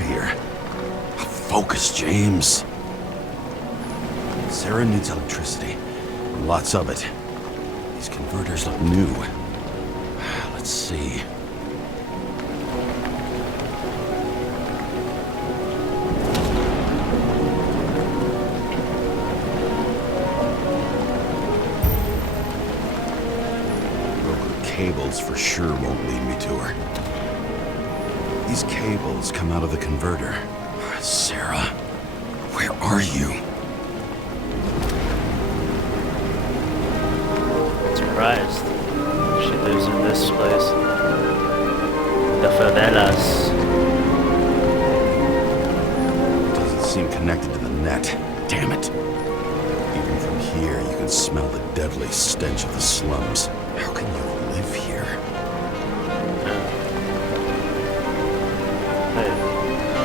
here. Focus, James. Sarah needs electricity. Lots of it. These converters look new. Let's see. Cables for sure won't lead me to her. These cables come out of the converter. Sarah, where are you? Surprised. She lives in this place. The favelas. Doesn't seem connected to the net. Damn it. Even from here, you can smell the deadly stench of the slums. How can you live here?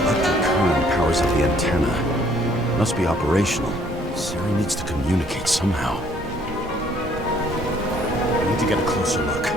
Electric current powers up the antenna. Must be operational. Sarah needs to communicate somehow. I need to get a closer look.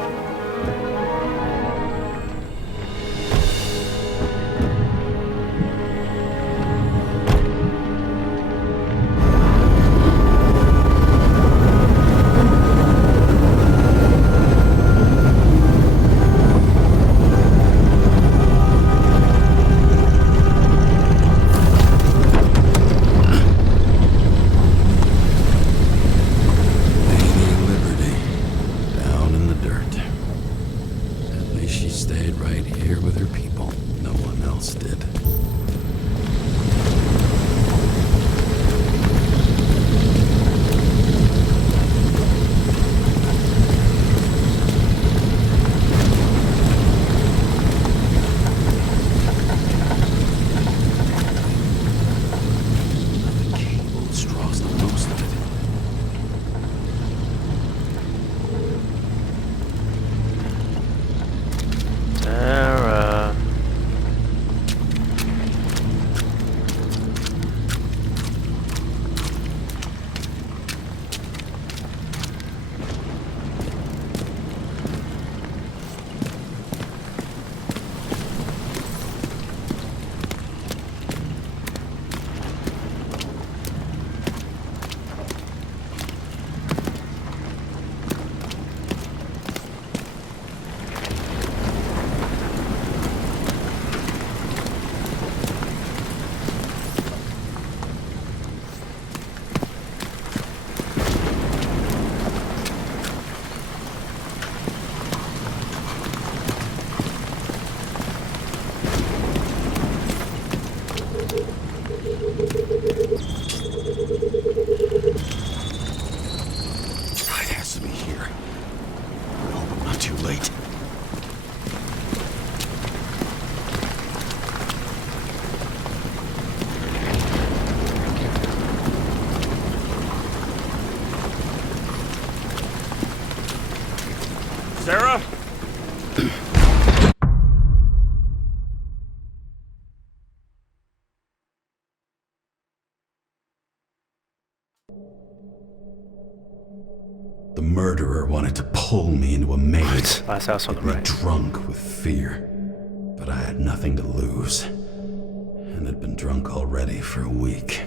Sarah? The murderer wanted to pull me into a maze. Last house on the right. Drunk with fear. But I had nothing to lose. And had been drunk already for a week.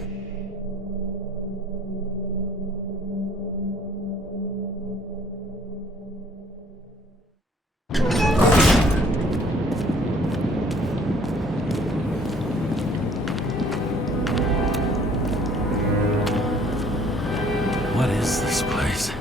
What is this place?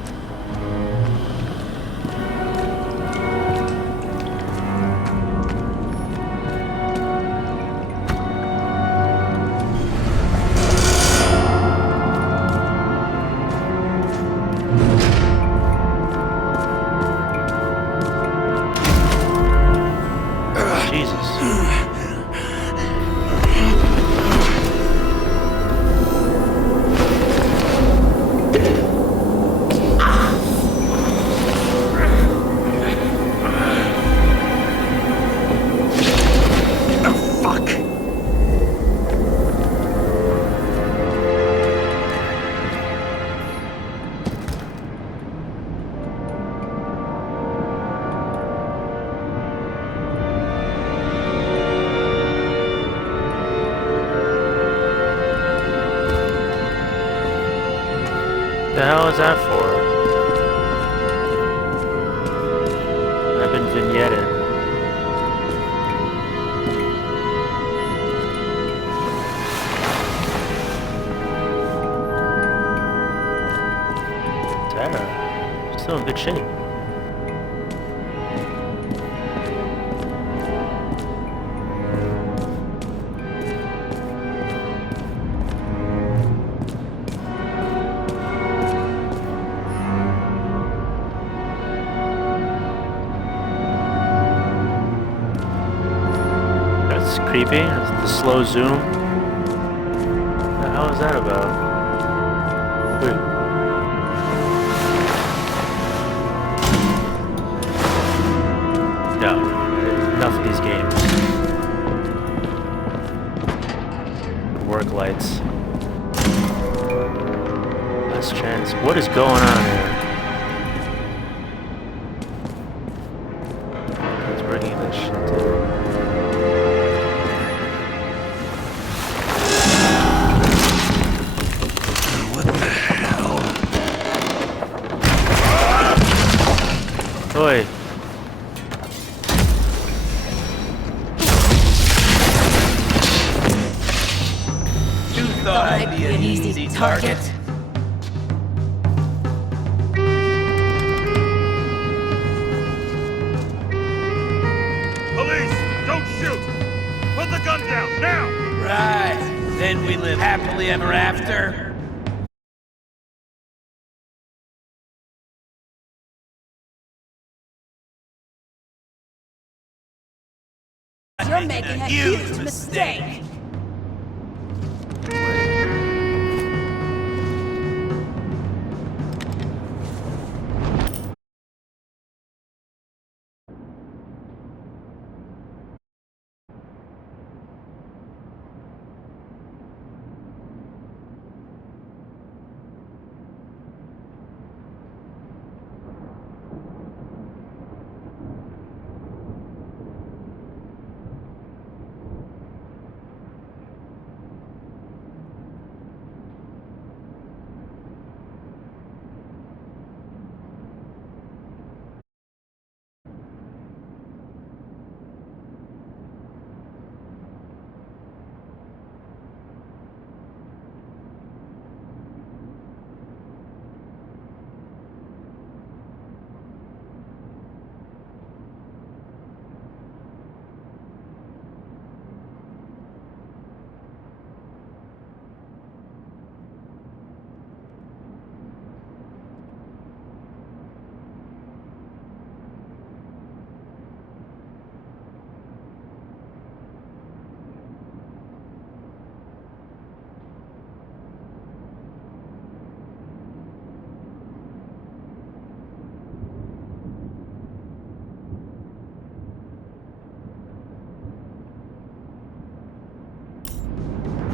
good shape. That's creepy. That's the slow zoom. What the hell is that about? Wait. No, enough of these games. Work lights. Last chance. What is going on here? Who's bringing this shit to? What the hell? Oi. Thought I'd be an easy target. Police, don't shoot! Put the gun down, now! Right. Then we live happily ever after. You're making a huge mistake.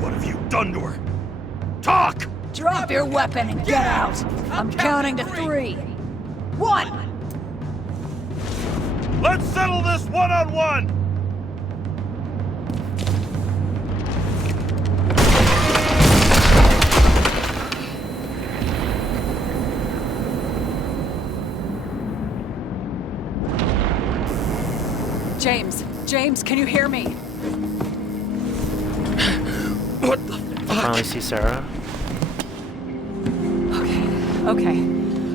What have you done to her? Talk! Drop your weapon and get out! I'm counting to 3. 1! Let's settle this one-on-one! James, can you hear me? What the fuck? Finally see Sarah. Okay.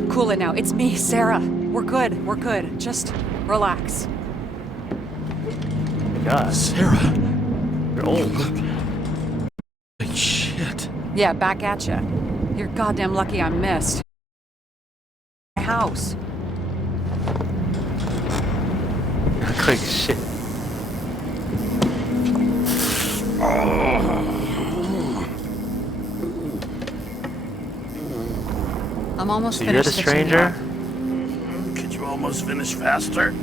Cool it now. It's me, Sarah. We're good. Just relax. Oh my God, Sarah? you're old. Like shit. Yeah, back at ya. You're goddamn lucky I missed. My house. Look like shit. I'm almost So you're finished. the fixing stranger? up. Could you almost finish faster?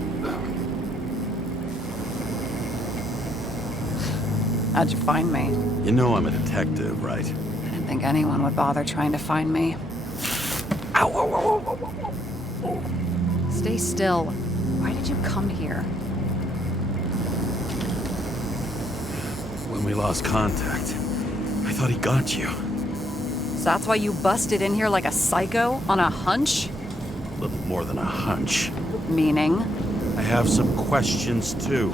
How'd you find me? You know I'm a detective, right? I didn't think anyone would bother trying to find me. Ow, ow, ow, ow, ow, ow. Stay still. Why did you come here? When we lost contact, I thought he got you. So that's why you busted in here like a psycho on a hunch? A little more than a hunch. Meaning? I have some questions, too.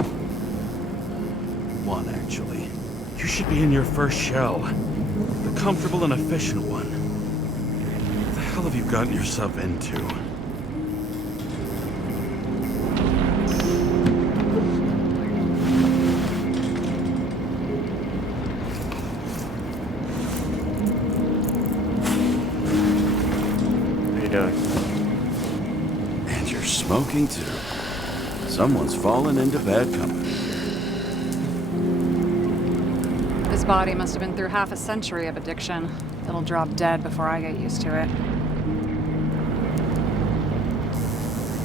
One, actually. You should be in your first shell. The comfortable and efficient one. What the hell have you gotten yourself into? Smoking too. Someone's fallen into bad company. This body must have been through half a century of addiction. It'll drop dead before I get used to it.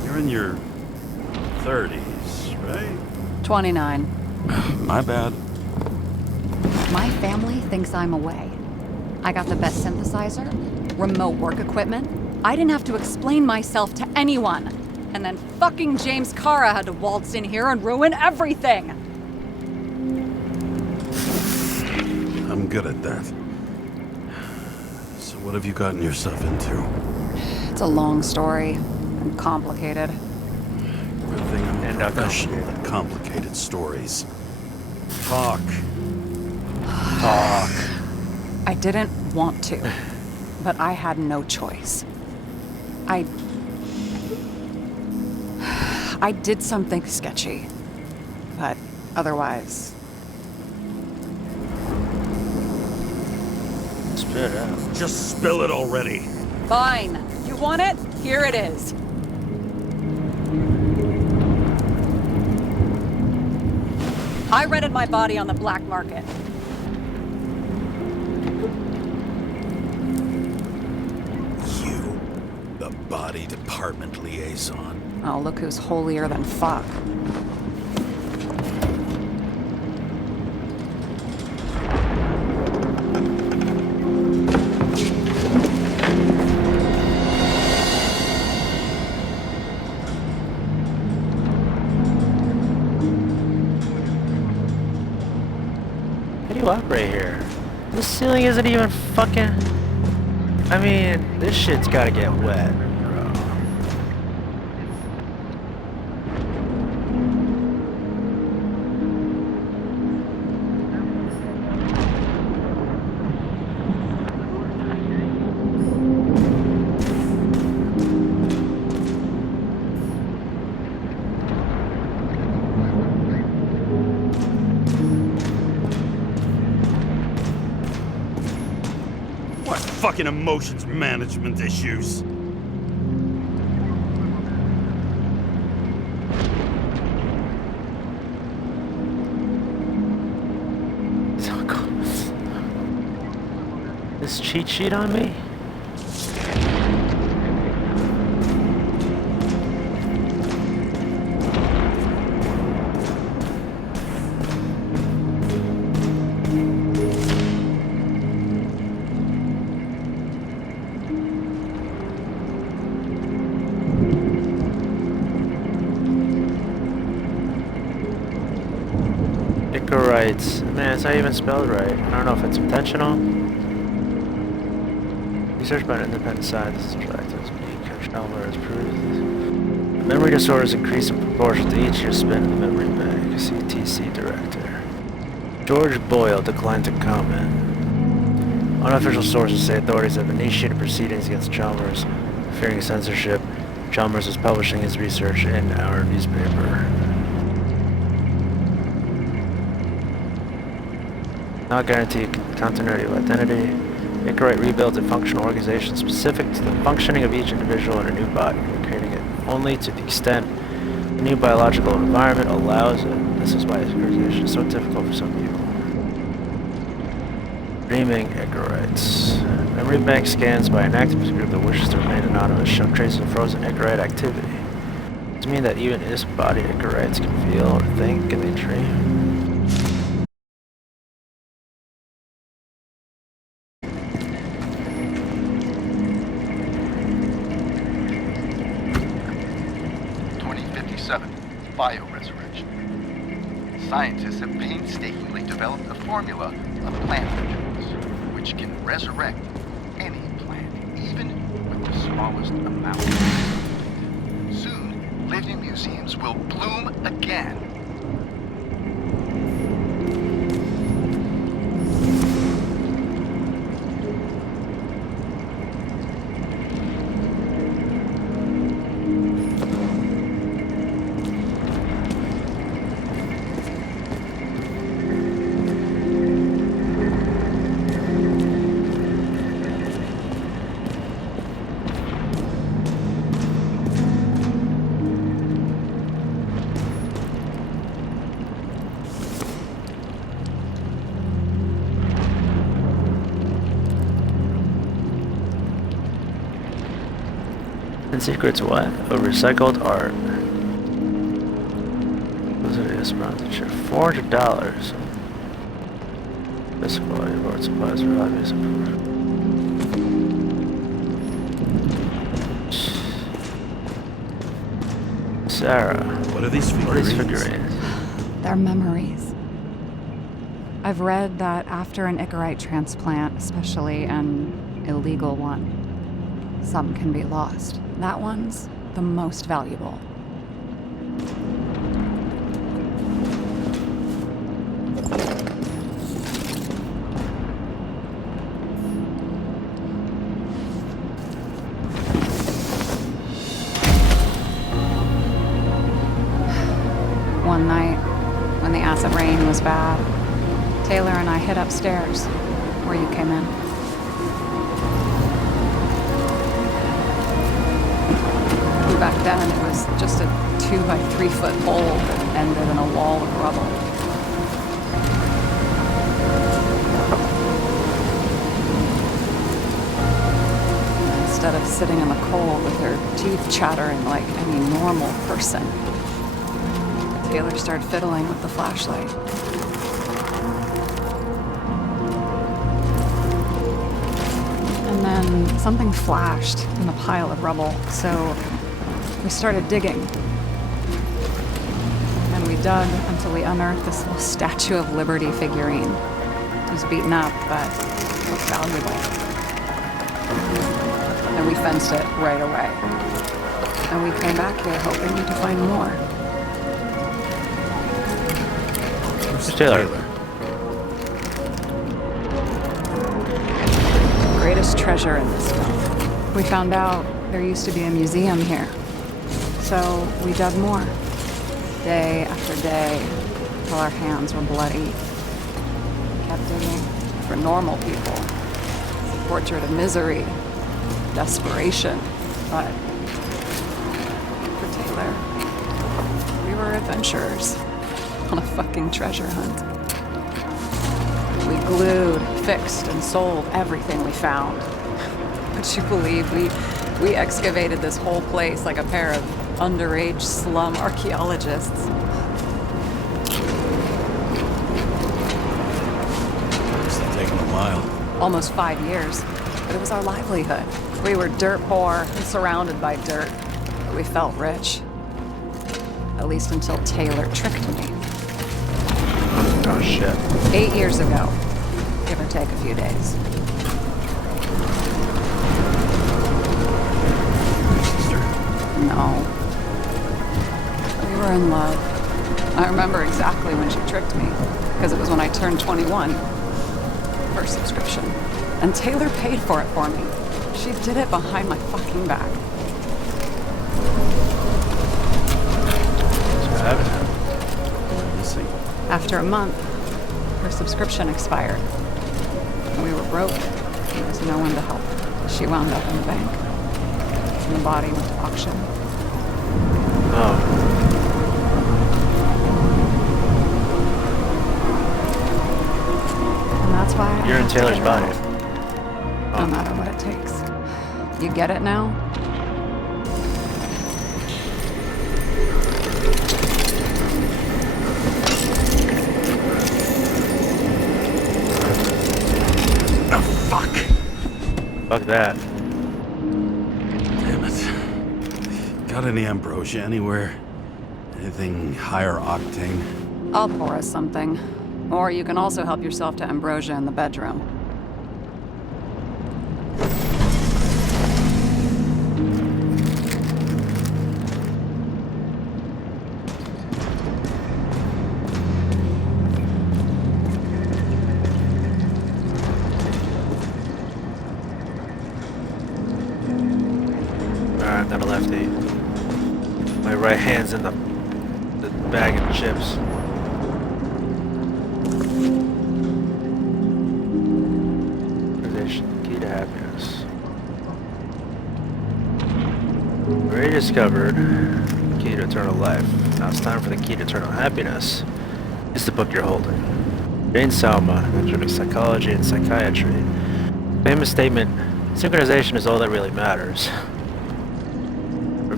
You're in your 30s, right? 29. My bad. My family thinks I'm away. I got the best synthesizer, remote work equipment. I didn't have to explain myself to anyone. And then fucking James Kara had to waltz in here and ruin everything. I'm good at that. So what have you gotten yourself into? It's a long story and complicated. Good thing I'm And a professional at complicated stories. Talk. Talk. I didn't want to, but I had no choice. I did something sketchy, but otherwise... Spit it out. Just spill it already. Fine. You want it? Here it is. I rented my body on the black market. You, the body department liaison. Oh, look who's holier than fuck. How do you operate here? The ceiling isn't even fucking... I mean, this shit's gotta get wet, bro. What fucking emotions management issues? This cheat sheet on me? Icorites. Man, it's not even spelled right. I don't know if it's intentional. Research by an independent scientist tracked as being Chalmers has proved. Memory disorders increase in proportion to each year spent in the memory bank. CTC director. George Boyle declined to comment. Unofficial sources say authorities have initiated proceedings against Chalmers, fearing censorship. Chalmers is publishing his research in our newspaper. Not guarantee continuity of identity. Icarite rebuilds a functional organization specific to the functioning of each individual in a new body, creating it only to the extent the new biological environment allows it. This is why this organization is so difficult for some people. Dreaming Icarites. Memory bank scans by an activist group that wishes to remain anonymous show traces of frozen Icarite activity. Does it mean that even disembodied Icarites can feel or think and they dream? Bioresurrection. Scientists have painstakingly developed a formula of plant rituals which can resurrect any plant, even with the smallest amount. Soon, living museums will bloom again. Hidden secrets what? Of recycled art. Visiting sponsorship. $400. Best quality of art supplies for hobbies. Sarah. What are these What are figurines? these figurines? They're memories. I've read that after an Icarite transplant, especially an illegal one, some can be lost. That one's the most valuable. One night, when the acid rain was bad, Taylor and I hid upstairs, where you came in. Back then, it was just a 2 by 3 foot hole that ended in a wall of rubble. Instead of sitting in the cold with her teeth chattering like any normal person, Taylor started fiddling with the flashlight. And then something flashed in the pile of rubble, so we started digging. And we dug until we unearthed this little Statue of Liberty figurine. It was beaten up, but it was valuable. And we fenced it right away. And we came back here hoping to find more. Who's Taylor? Greatest treasure in this film. We found out there used to be a museum here. So we dug more, day after day, till our hands were bloody. We kept digging for normal people, portrait of misery, desperation, but for Taylor, we were adventurers on a fucking treasure hunt. We glued, fixed, and sold everything we found. Would you believe we excavated this whole place like a pair of underage slum archaeologists. Must have taken a while. Almost 5 years, but it was our livelihood. We were dirt poor and surrounded by dirt, but we felt rich. At least until Taylor tricked me. Oh shit. 8 years ago, give or take a few days. No. We were in love. I remember exactly when she tricked me, because it was when I turned 21. First subscription. And Taylor paid for it for me. She did it behind my fucking back. What's happening? Missing. After a month, her subscription expired. We were broke. There was no one to help. She wound up in the bank. And the body went to auction. Oh. And that's why I You're in have to Taylor's get her body. out. No matter what it takes. You get it now? Oh, fuck! Fuck that. Damn it. Got any ambrosia anywhere? Anything higher octane? I'll pour us something. Or you can also help yourself to ambrosia in the bedroom. Alright, not a lefty. My right hand's in the bag of chips. Key to happiness. Rediscovered. Key to eternal life. Now it's time for the key to eternal happiness. It's the book you're holding. Jane Salma, mentor of psychology and psychiatry. Famous statement, synchronization is all that really matters.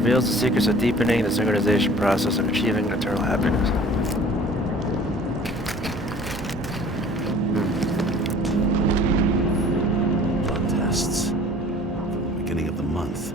reveals the secrets of deepening the synchronization process and achieving eternal happiness. Blood tests. From the beginning of the month.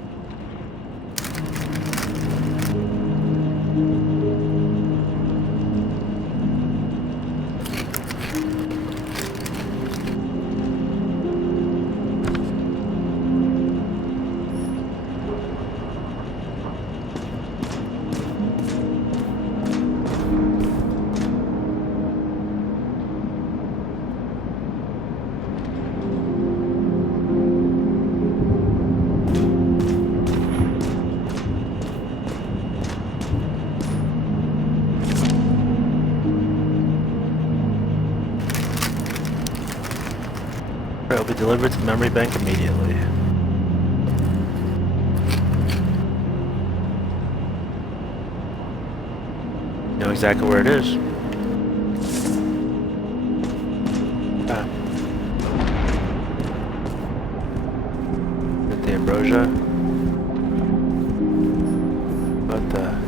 It will be delivered to the memory bank immediately. Know exactly where it is. Ah. With the ambrosia. What the?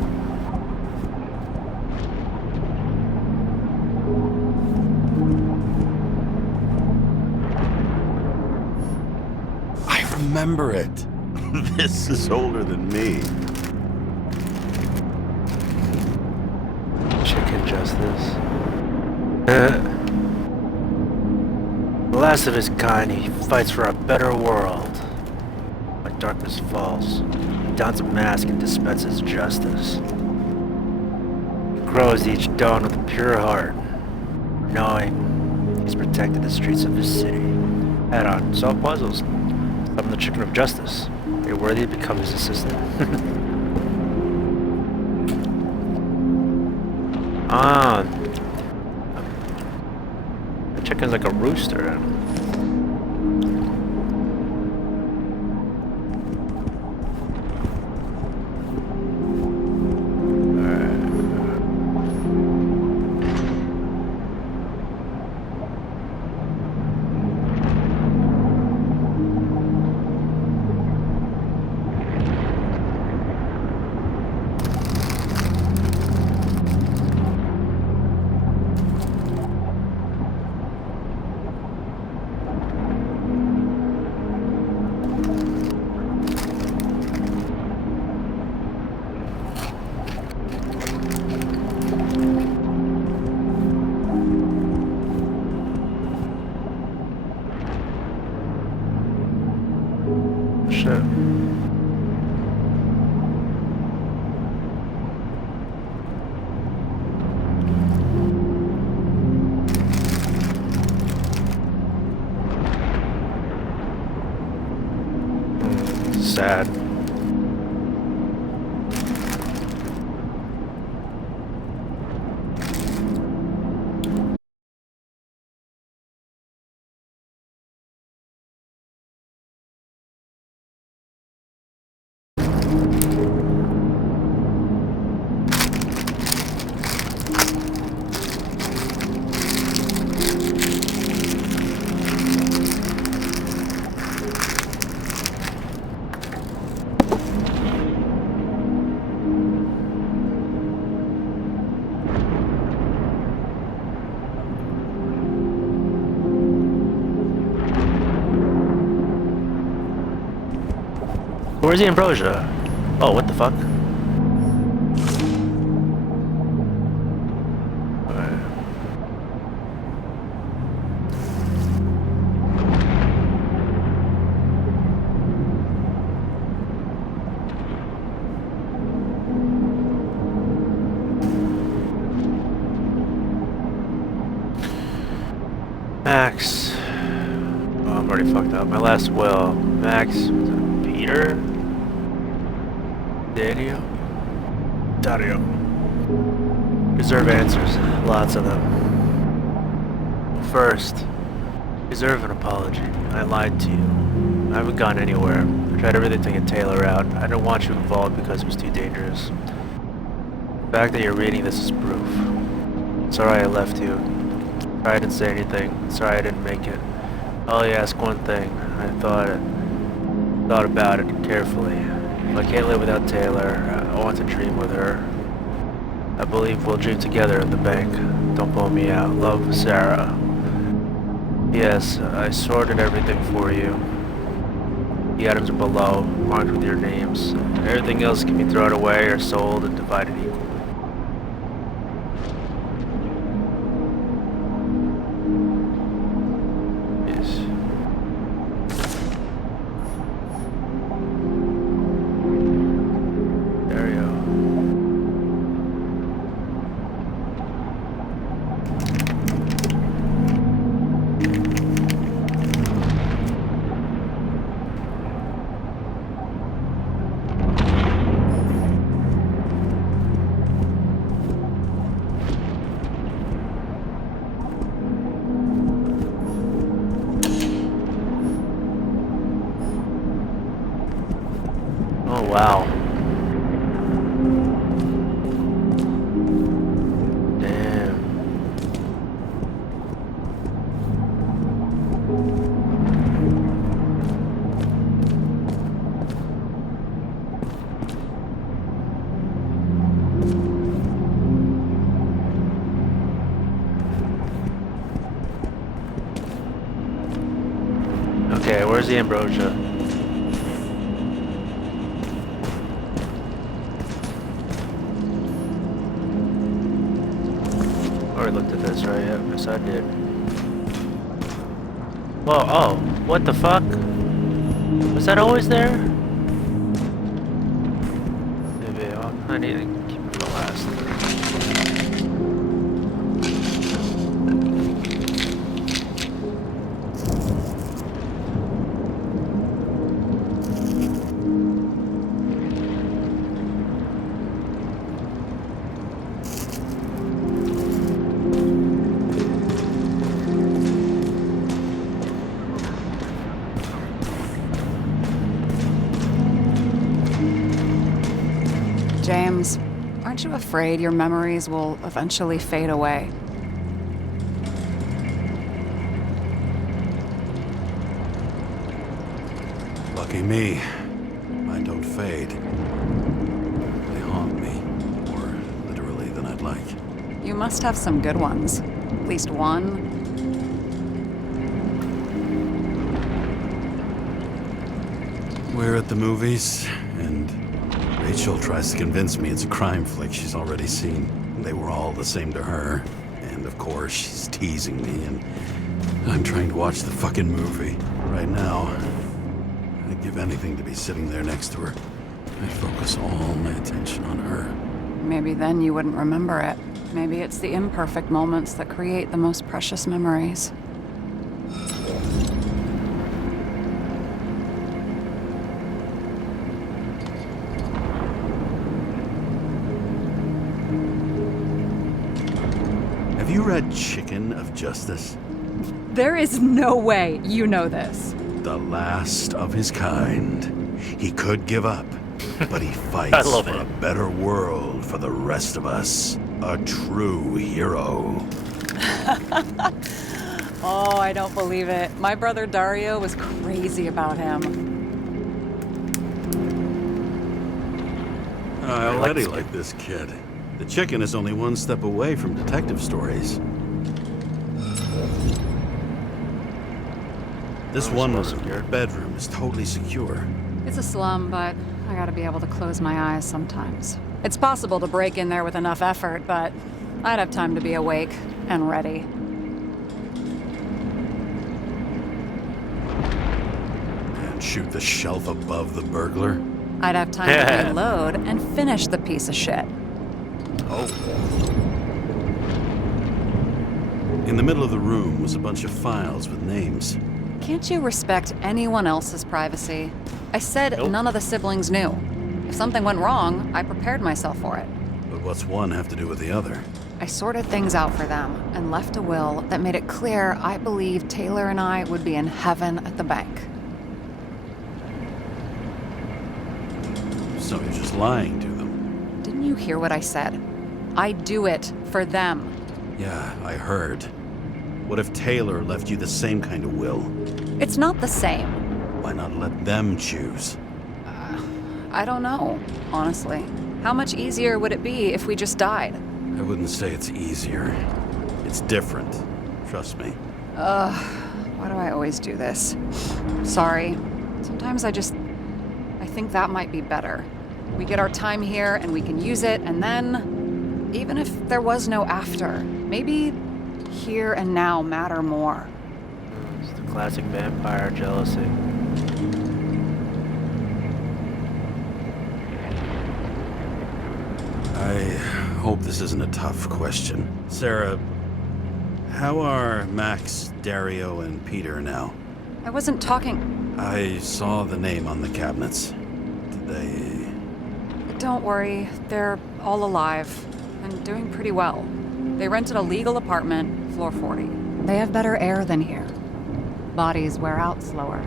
Remember it. This is older than me. Chicken justice. The last of his kind, he fights for a better world. When darkness falls, he dons a mask and dispenses justice. He grows each dawn with a pure heart, knowing he's protected the streets of his city. Head on, solve puzzles. I'm the chicken of justice. Are you worthy to become his assistant? Ah. The chicken's like a rooster. Shit. Sad. Where's the ambrosia? Oh, what the fuck? Max. Oh, I'm already fucked up. My last will. Max. Was it Peter? Dario. Reserve answers. Lots of them. First, deserve an apology. I lied to you. I haven't gone anywhere. I tried everything to get Taylor out. I didn't want you involved because it was too dangerous. The fact that you're reading this is proof. Sorry I left you. Sorry I didn't say anything. Sorry I didn't make it. I'll only ask one thing. I thought about it carefully. If I can't live without Taylor, I want to dream with her. I believe we'll dream together in the bank. Don't blow me out. Love, Sarah. Yes, I sorted everything for you. The items are below, marked with your names. Everything else can be thrown away or sold and divided equally. Yes. There we go. Oh, wow. Damn. Okay, where's the ambrosia? Already looked at this, right? Yep, yes I did. Whoa, oh, what the fuck? Was that always there? Maybe I need to keep it for last. James, aren't you afraid your memories will eventually fade away? Lucky me. Mine don't fade. They haunt me. More literally than I'd like. You must have some good ones. At least one. We're at the movies, and Rachel tries to convince me it's a crime flick she's already seen. They were all the same to her. And of course, she's teasing me, and I'm trying to watch the fucking movie. Right now, I'd give anything to be sitting there next to her. I focus all my attention on her. Maybe then you wouldn't remember it. Maybe it's the imperfect moments that create the most precious memories. Have you read Chicken of Justice? There is no way you know this. The last of his kind. He could give up, but he fights I love for it. a better world for the rest of us. A true hero. Oh, I don't believe it. My brother Dario was crazy about him. I already like this kid. The Chicken is only one step away from detective stories. This one bedroom is totally secure. It's a slum, but I gotta be able to close my eyes sometimes. It's possible to break in there with enough effort, but I'd have time to be awake and ready. And shoot the shelf above the burglar. I'd have time to reload and finish the piece of shit. In the middle of the room was a bunch of files with names. Can't you respect anyone else's privacy? I said none of the siblings knew. If something went wrong, I prepared myself for it. But what's one have to do with the other? I sorted things out for them and left a will that made it clear I believed Taylor and I would be in heaven at the bank. So you're just lying to them. Didn't you hear what I said? I do it for them. Yeah, I heard. What if Taylor left you the same kind of will? It's not the same. Why not let them choose? I don't know, honestly. How much easier would it be if we just died? I wouldn't say it's easier. It's different. Trust me. Why do I always do this? Sorry. Sometimes I think that might be better. We get our time here and we can use it, and then, even if there was no after, maybe here and now matter more. It's the classic vampire jealousy. I hope this isn't a tough question. Sarah, how are Max, Dario, and Peter now? I wasn't talking. I saw the name on the cabinets. Did they... Don't worry, they're all alive and doing pretty well. They rented a legal apartment, floor 40. They have better air than here. Bodies wear out slower.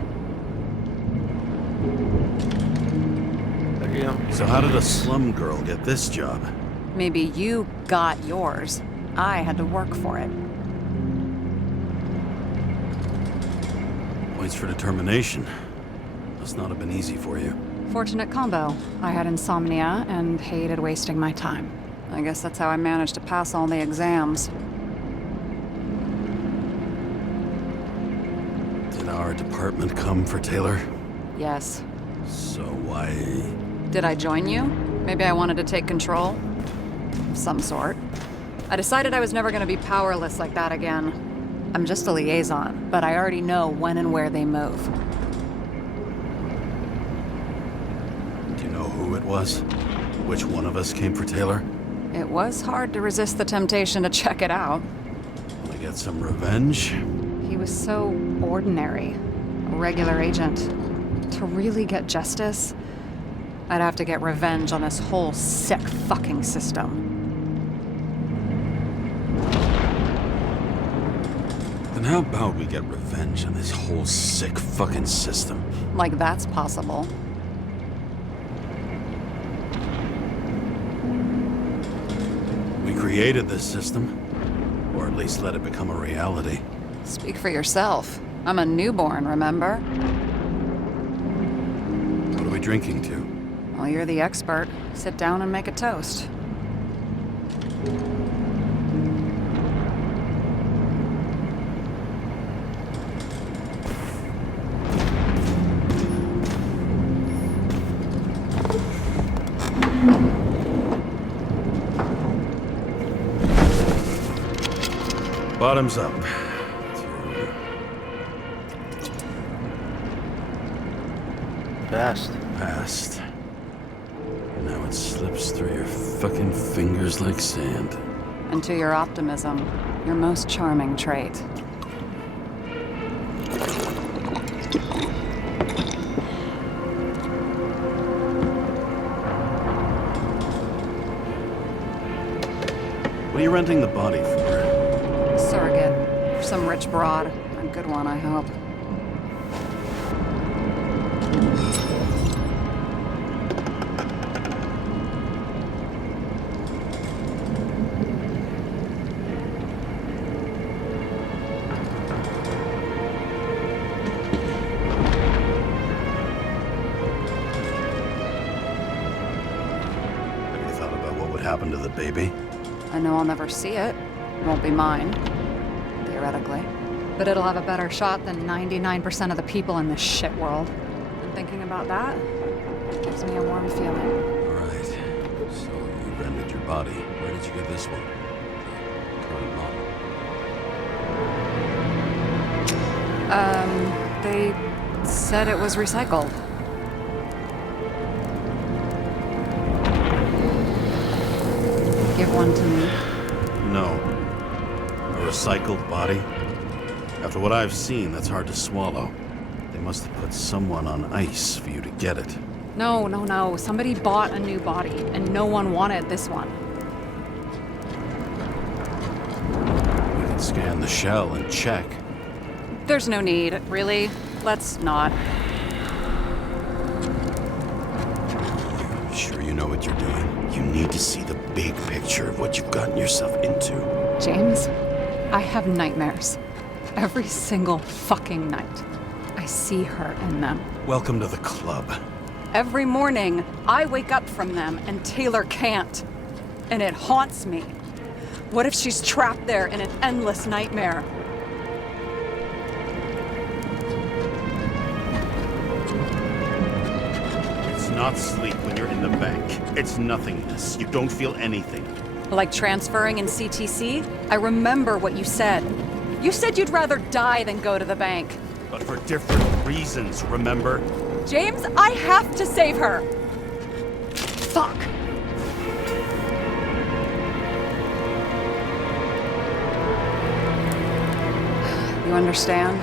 So how did a slum girl get this job? Maybe you got yours. I had to work for it. Points for determination. Must not have been easy for you. Fortunate combo. I had insomnia and hated wasting my time. I guess that's how I managed to pass all the exams. Did our department come for Taylor? Yes. So why... Did I join you? Maybe I wanted to take control? Of some sort. I decided I was never going to be powerless like that again. I'm just a liaison, but I already know when and where they move. Do you know who it was? Which one of us came for Taylor? It was hard to resist the temptation to check it out. Wanna get some revenge? He was so ordinary. A regular agent. To really get justice, I'd have to get revenge on this whole sick fucking system. Then how about we get revenge on this whole sick fucking system? Like that's possible. We created this system. Or at least let it become a reality. Speak for yourself. I'm a newborn, remember? What are we drinking to? Well, you're the expert. Sit down and make a toast. Bottoms up. Best. Past. Now it slips through your fucking fingers like sand. And to your optimism, your most charming trait. What are you renting the body for? Surrogate. For some rich broad. A good one, I hope. Have you thought about what would happen to the baby? I know I'll never see it. It won't be mine. Theoretically. But it'll have a better shot than 99% of the people in this shit world. And thinking about that gives me a warm feeling. Alright. So you rented your body. Where did you get this one? The current model. They said it was recycled. Give one to me. No. A recycled body? After what I've seen, that's hard to swallow. They must have put someone on ice for you to get it. No. Somebody bought a new body, and no one wanted this one. We can scan the shell and check. There's no need, really. Let's not. Sure you know what you're doing? You need to see the big picture of what you've gotten yourself into. James, I have nightmares. Every single fucking night. I see her in them. Welcome to the club. Every morning, I wake up from them and Taylor can't. And it haunts me. What if she's trapped there in an endless nightmare? It's not sleep when you're in the bank. It's nothingness. You don't feel anything. Like transferring in CTC? I remember what you said. You said you'd rather die than go to the bank. But for different reasons, remember? James, I have to save her! Fuck. You understand?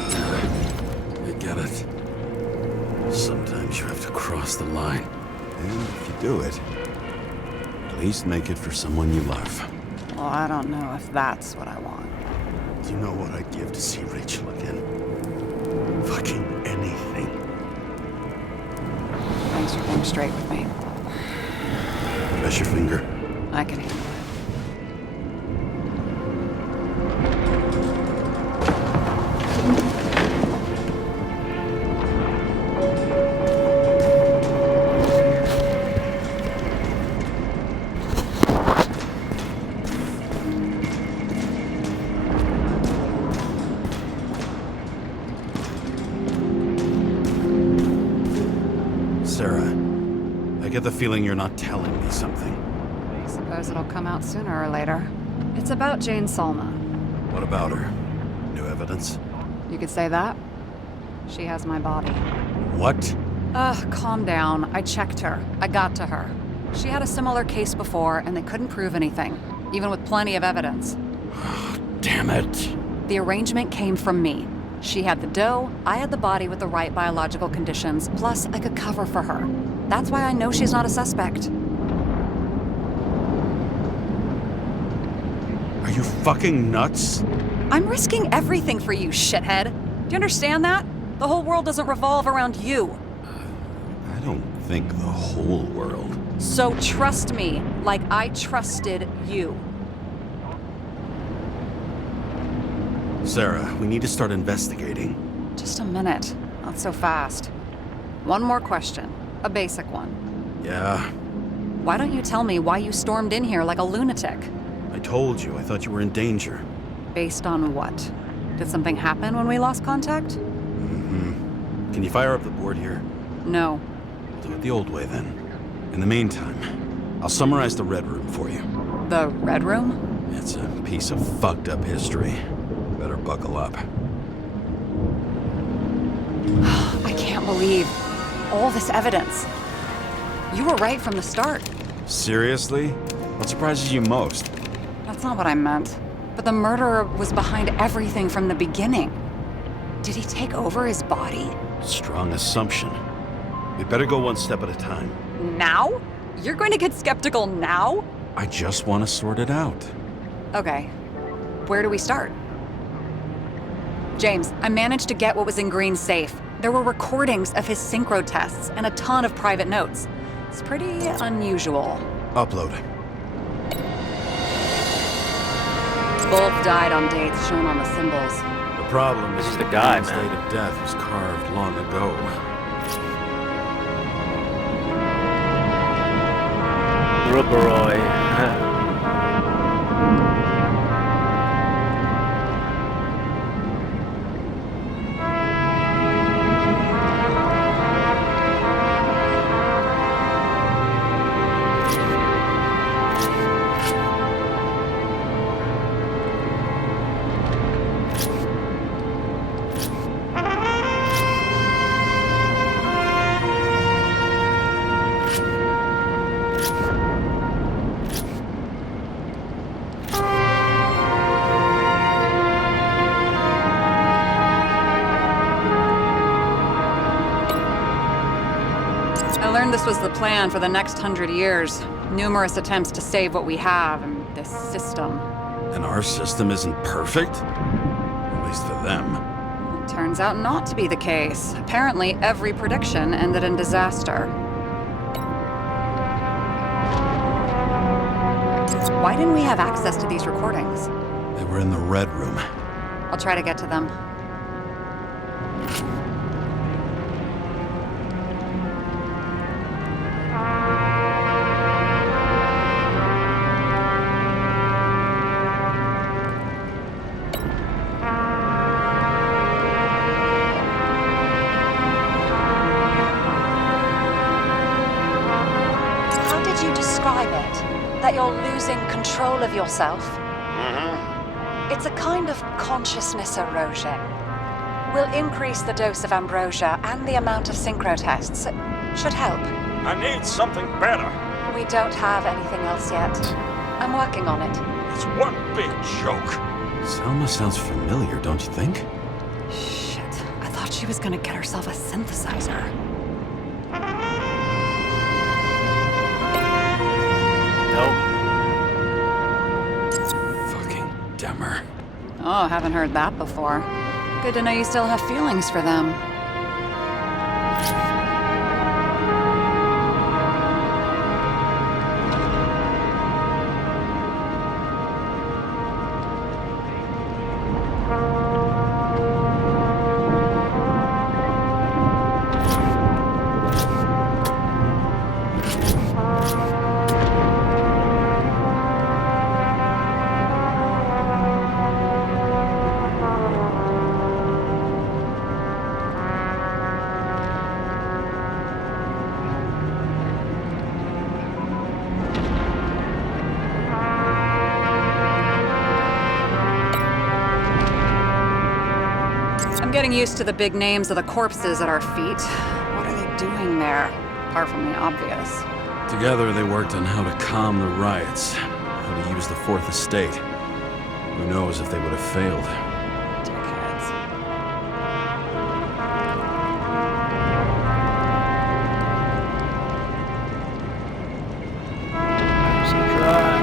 I get it. Sometimes you have to cross the line. And if you do it, at least make it for someone you love. Well, I don't know if that's what I want. Do you know what I'd give to see Rachel again? Fucking anything. Thanks for being straight with me. Press your finger. I can handle it. Sarah, I get the feeling you're not telling me something. I suppose it'll come out sooner or later. It's about Jane Salma. What about her? New evidence? You could say that. She has my body. What? Calm down. I checked her. I got to her. She had a similar case before, and they couldn't prove anything, even with plenty of evidence. Damn it. The arrangement came from me. She had the dough, I had the body with the right biological conditions, plus I could cover for her. That's why I know she's not a suspect. Are you fucking nuts? I'm risking everything for you, shithead. Do you understand that? The whole world doesn't revolve around you. I don't think the whole world. So trust me, like I trusted you. Sarah, we need to start investigating. Just a minute. Not so fast. One more question. A basic one. Yeah, Why don't you tell me why you stormed in here like a lunatic? I told you. I thought you were in danger. Based on what? Did something happen when we lost contact? Can you fire up the board here? No. We'll do it the old way then. In the meantime, I'll summarize the Red Room for you. The Red Room? It's a piece of fucked up history. Better buckle up. I can't believe all this evidence. You were right from the start. Seriously? What surprises you most? That's not what I meant. But the murderer was behind everything from the beginning. Did he take over his body? Strong assumption. We better go one step at a time. Now? You're going to get skeptical now? I just want to sort it out. Okay. Where do we start? James, I managed to get what was in Green's safe. There were recordings of his synchro tests and a ton of private notes. It's pretty unusual. Upload. Both died on dates shown on the symbols. The problem is This is the guy, Green's man. date of death was carved long ago. Rubberoy. I learned this was the plan for the next 100 years. Numerous attempts to save what we have in this system. And our system isn't perfect? At least for them. It turns out not to be the case. Apparently, every prediction ended in disaster. Why didn't we have access to these recordings? They were in the Red Room. I'll try to get to them. How did you describe it? That you're losing control of yourself? It's a kind of consciousness erosion. We'll increase the dose of ambrosia and the amount of synchro tests. Should help. I need something better. We don't have anything else yet. I'm working on it. It's one big joke. Selma sounds familiar, don't you think? Shit. I thought she was gonna get herself a synthesizer. Nope. Fucking Demmer. Oh, haven't heard that before. Good to know you still have feelings for them. I'm getting used to the big names of the corpses at our feet. What are they doing there? Apart from the obvious. Together they worked on how to calm the riots, how to use the Fourth Estate. Who knows if they would have failed. Dickheads. So dry.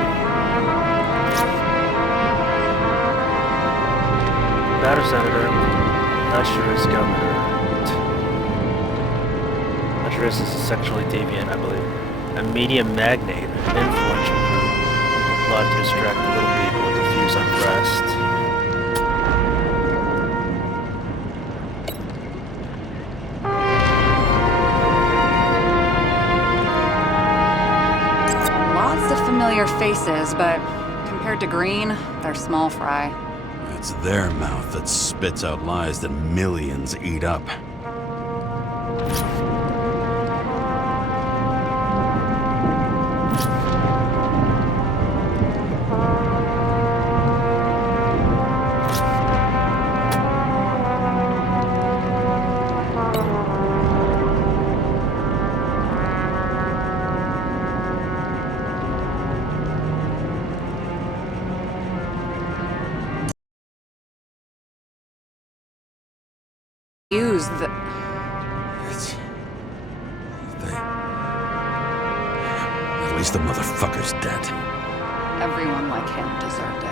Better senator. Usher's governor. Usher's is a sexually deviant, I believe. A media magnate, an influential group. Allowed to distract the little people and diffuse unrest. Lots of familiar faces, but compared to Green, they're small fry. It's their mouth that spits out lies that millions eat up. Use the... At least the motherfucker's dead. Everyone like him deserved it.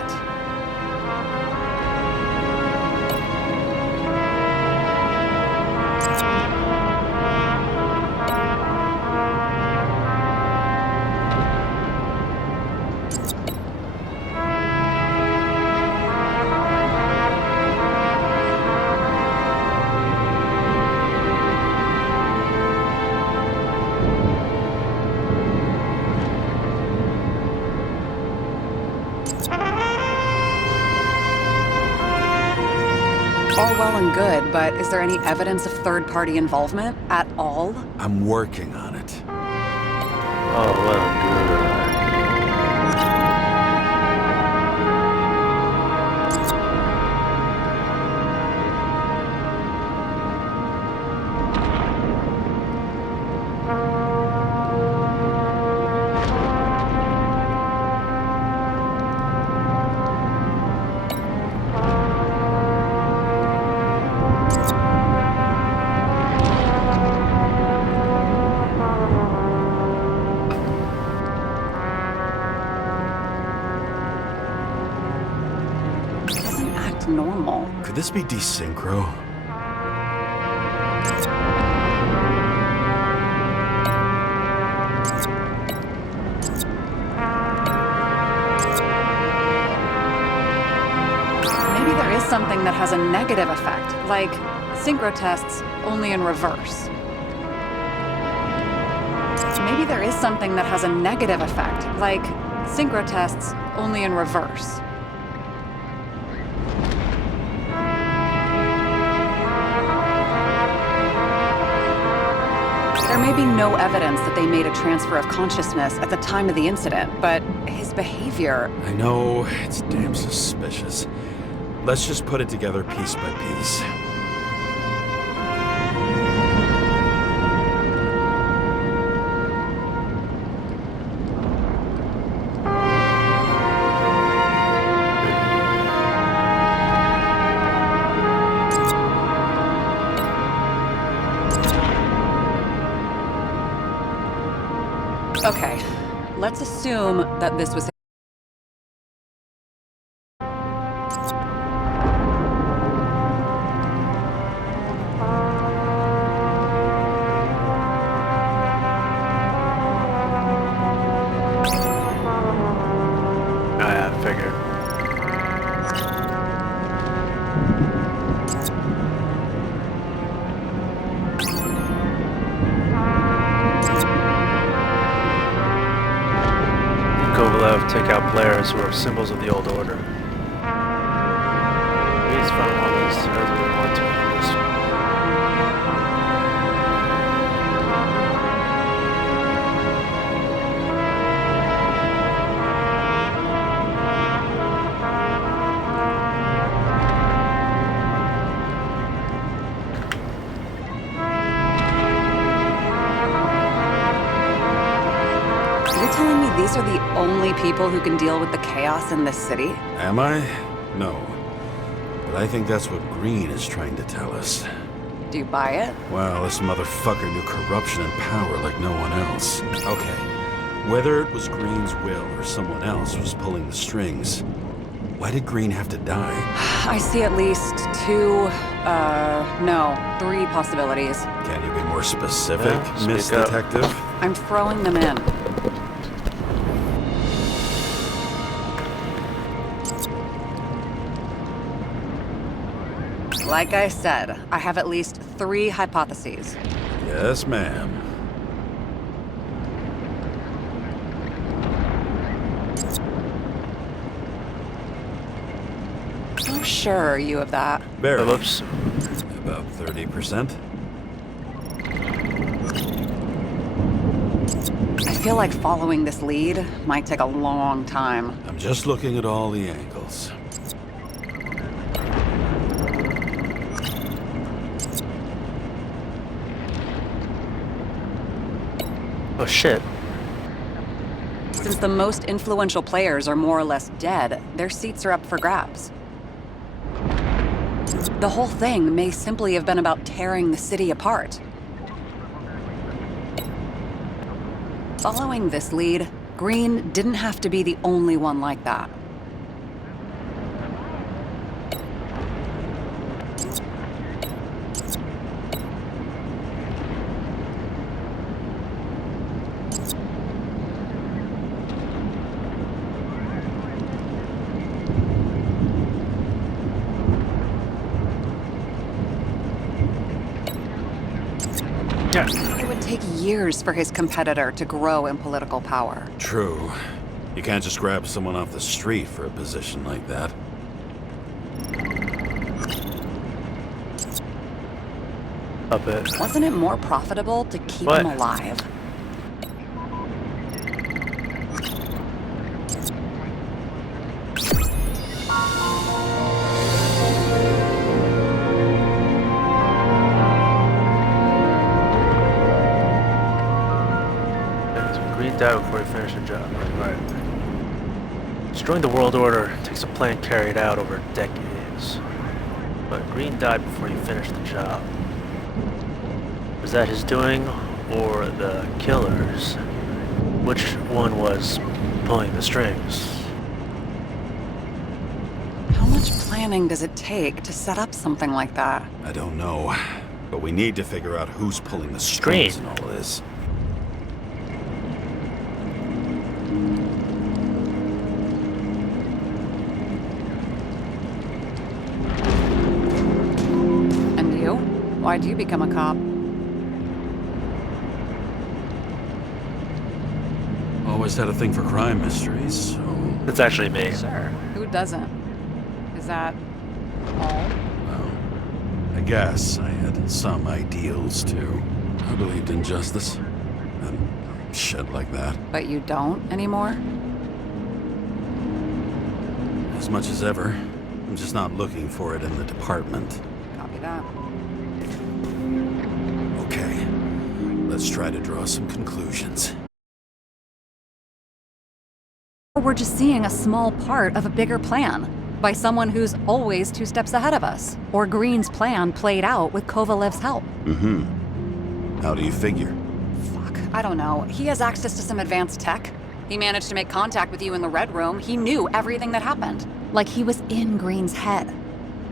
All well and good, but is there any evidence of third-party involvement at all? I'm working on it. Oh, well, good. Doesn't act normal. Could this be desynchro? something that has a negative effect, like synchro tests, only in reverse. Maybe there is something that has a negative effect, like synchro tests, only in reverse. There may be no evidence that they made a transfer of consciousness at the time of the incident, but his behavior... I know, it's damn suspicious. Let's just put it together piece by piece. Okay, let's assume that this was... I figured. Kovalev take out players who are symbols of the old order. Please find all these as we want to. You're telling me these are the only people who can deal with the chaos in this city? Am I? No. But I think that's what Green is trying to tell us. Do you buy it? Well, this motherfucker knew corruption and power like no one else. Okay, whether it was Green's will or someone else was pulling the strings, why did Green have to die? I see at least three possibilities. Can you be more specific, Yeah, Miss speak up. Detective? I'm throwing them in. Like I said, I have at least three hypotheses. Yes, ma'am. How sure are you of that? Barry. Phillips. About 30%. I feel like following this lead might take a long time. I'm just looking at all the angles. Oh shit. Since the most influential players are more or less dead, their seats are up for grabs. The whole thing may simply have been about tearing the city apart. Following this lead, Green didn't have to be the only one like that. Yeah. It would take years for his competitor to grow in political power. True. You can't just grab someone off the street for a position like that. A bit. Wasn't it more profitable to keep What? him alive? Green died before he finished the job. Right. Destroying the world order takes a plan carried out over decades. But Green died before he finished the job. Was that his doing, or the killers? Which one was pulling the strings? How much planning does it take to set up something like that? I don't know. But we need to figure out who's pulling the strings in all this. Why'd you become a cop? Always had a thing for crime mysteries, so... It's actually me. Sure. Who doesn't? Is that all? Well, I guess I had some ideals, too. I believed in justice. And shit like that. But you don't anymore? As much as ever. I'm just not looking for it in the department. Copy that. Okay. Let's try to draw some conclusions. We're just seeing a small part of a bigger plan by someone who's always 2 steps ahead of us. Or Green's plan played out with Kovalev's help. How do you figure? Fuck, I don't know. He has access to some advanced tech. He managed to make contact with you in the Red Room. He knew everything that happened. Like he was in Green's head.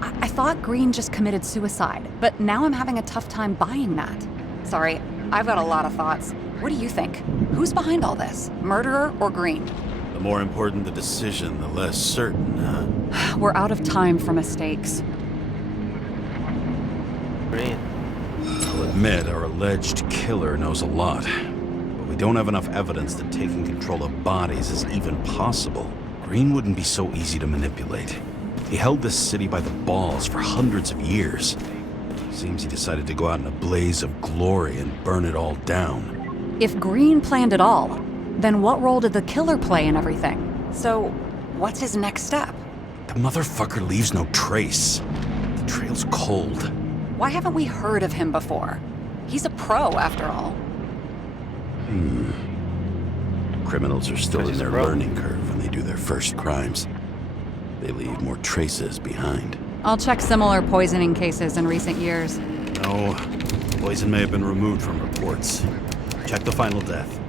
I thought Green just committed suicide, but now I'm having a tough time buying that. Sorry, I've got a lot of thoughts. What do you think? Who's behind all this? Murderer or Green? The more important the decision, the less certain, huh? We're out of time for mistakes. Green. I'll admit our alleged killer knows a lot. But we don't have enough evidence that taking control of bodies is even possible. Green wouldn't be so easy to manipulate. He held this city by the balls for hundreds of years. Seems he decided to go out in a blaze of glory and burn it all down. If Green planned it all, then what role did the killer play in everything? So, what's his next step? The motherfucker leaves no trace. The trail's cold. Why haven't we heard of him before? He's a pro, after all. Criminals are still in He's a their pro. learning curve when they do their first crimes. They leave more traces behind. I'll check similar poisoning cases in recent years. No, poison may have been removed from reports. Check the final death.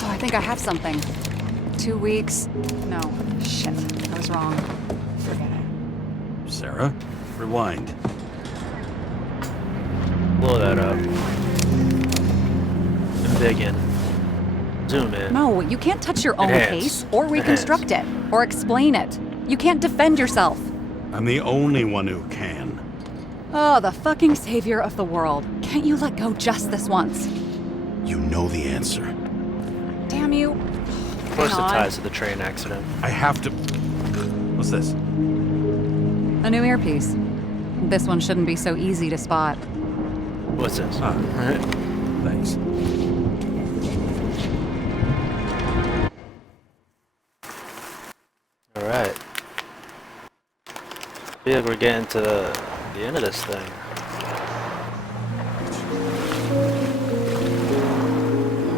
Oh, I think I have something. 2 weeks. No, shit. I was wrong. Forget it. Sarah, rewind. Blow that up. Dig in. Zoom in. No, you can't touch your own Enhance. case, or reconstruct it, or explain it. You can't defend yourself. I'm the only one who can. Oh, the fucking savior of the world. Can't you let go just this once? You know the answer. Damn you. Of course, it Hang on. ties to the train accident. I have to... What's this? A new earpiece. This one shouldn't be so easy to spot. What's this? Ah, thanks. Alright. Feel like we're getting to the end of this thing.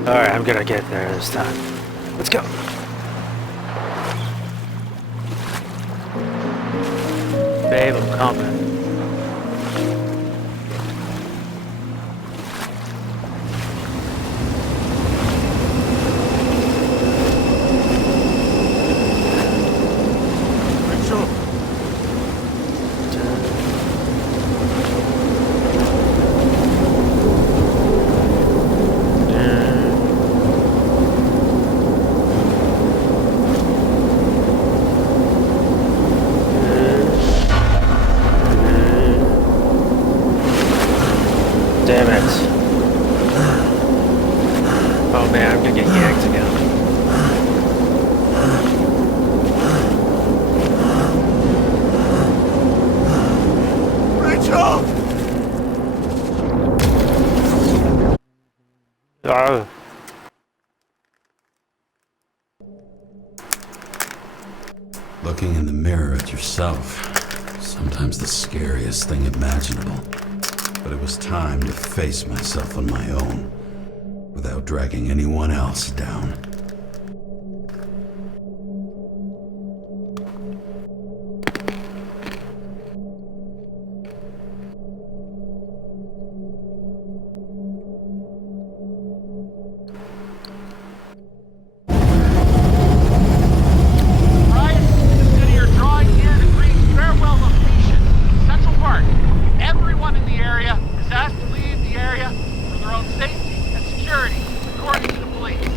Alright, I'm gonna get there this time. Let's go. Babe, I'm coming. Rachel! Damn it. Oh man, I'm gonna get yanked again. Rachel! Oh. Looking in the mirror at yourself, sometimes the scariest thing imaginable. But it was time to face myself on my own, without dragging anyone else down. Right? Consider your drawing here to Green's farewell location, Central Park. Everyone in the area is asked to leave the area for their own safety and security, according to the police.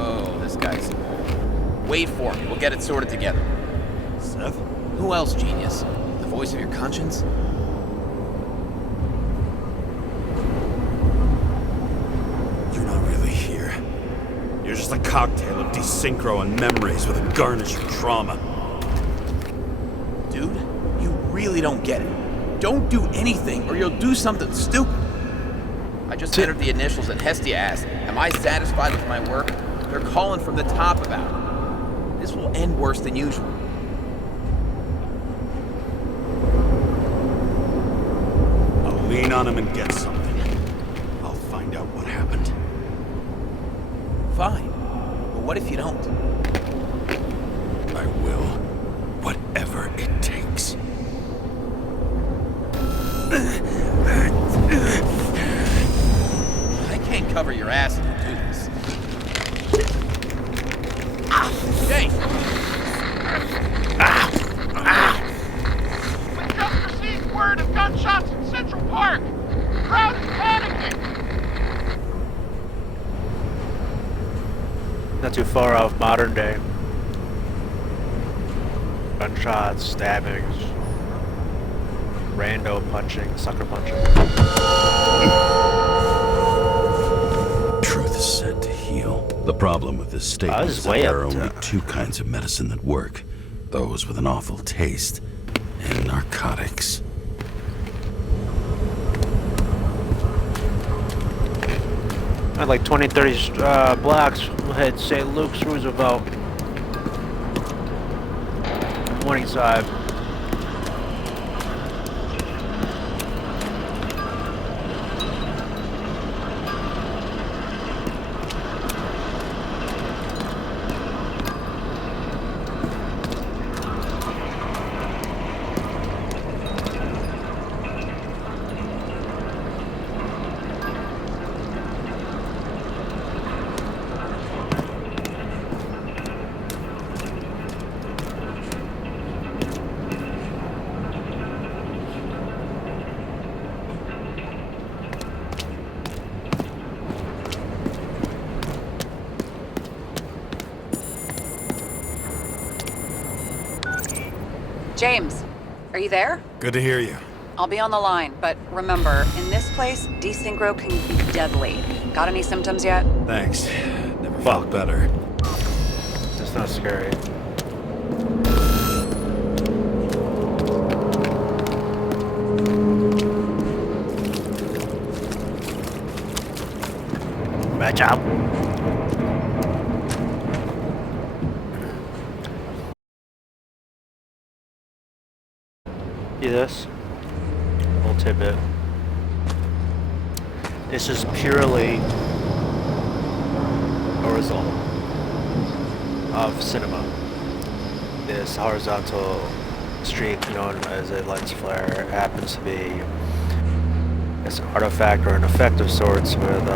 Oh, this guy's old. Wait for me. We'll get it sorted together. Seth? Who else, genius? The voice of your conscience? You're not really here. You're just a cocktail of desynchro and memories with a garnish of trauma. Dude, you really don't get it. Don't do anything or you'll do something stupid. I just entered the initials and Hestia asked, am I satisfied with my work? They're calling from the top about it. This will end worse than usual. I'll lean on him and get something. I'll find out what happened. Fine. But what if you don't? I will. Whatever it takes. I can't cover your ass if you do this. Jay! We just received word of gunshots in Central Park. The crowd is panicking. Not too far off modern day. Gunshots, stabbings, rando punching, sucker punching. Truth is said to heal. The problem with this statement this is is that way there are up only to- two kinds of medicine that work. Those with an awful taste and narcotics. At like 20, 30 blocks, we'll head St. Luke's Roosevelt. Morningside. James, are you there? Good to hear you. I'll be on the line, but remember, in this place, desynchro can be deadly. Got any symptoms yet? Thanks. Never felt better. It's not scary. Match up. See this? Little tidbit. This is purely a result of cinema. This horizontal streak known as a lens flare happens to be an artifact or an effect of sorts with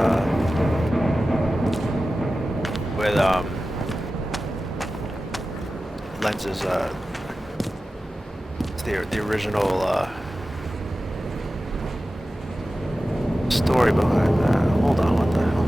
lenses. It's the original story behind that. Hold on, what the hell?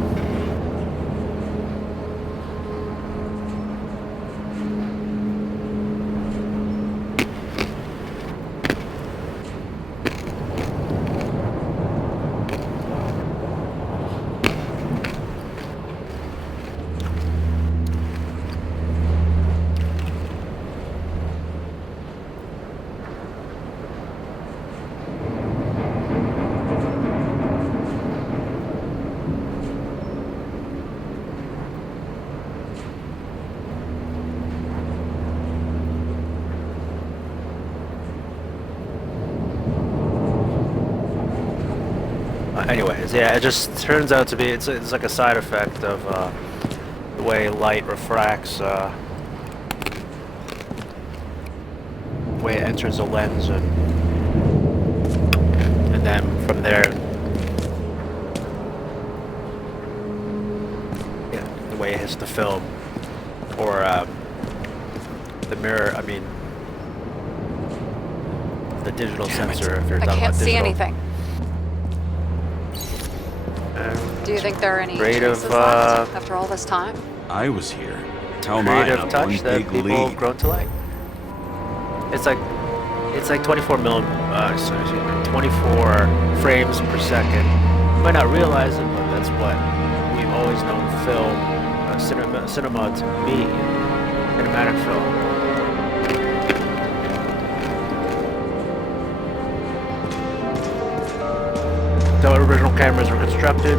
Anyways, yeah, it just turns out to be, it's like a side effect of the way light refracts, the way it enters the lens, and then from there, yeah, the way it hits the film, or the mirror, I mean, the digital sensor, if you're I talking can't about see digital. anything. Do you think there are any Creative, traces left after all this time? I was here. How am I Creative not touch one that big people lead? have grown to like. It's like 24 excuse me, 24 frames per second. You might not realize it, but that's what we've always known film, cinema to be, cinematic film. So original cameras were constructed.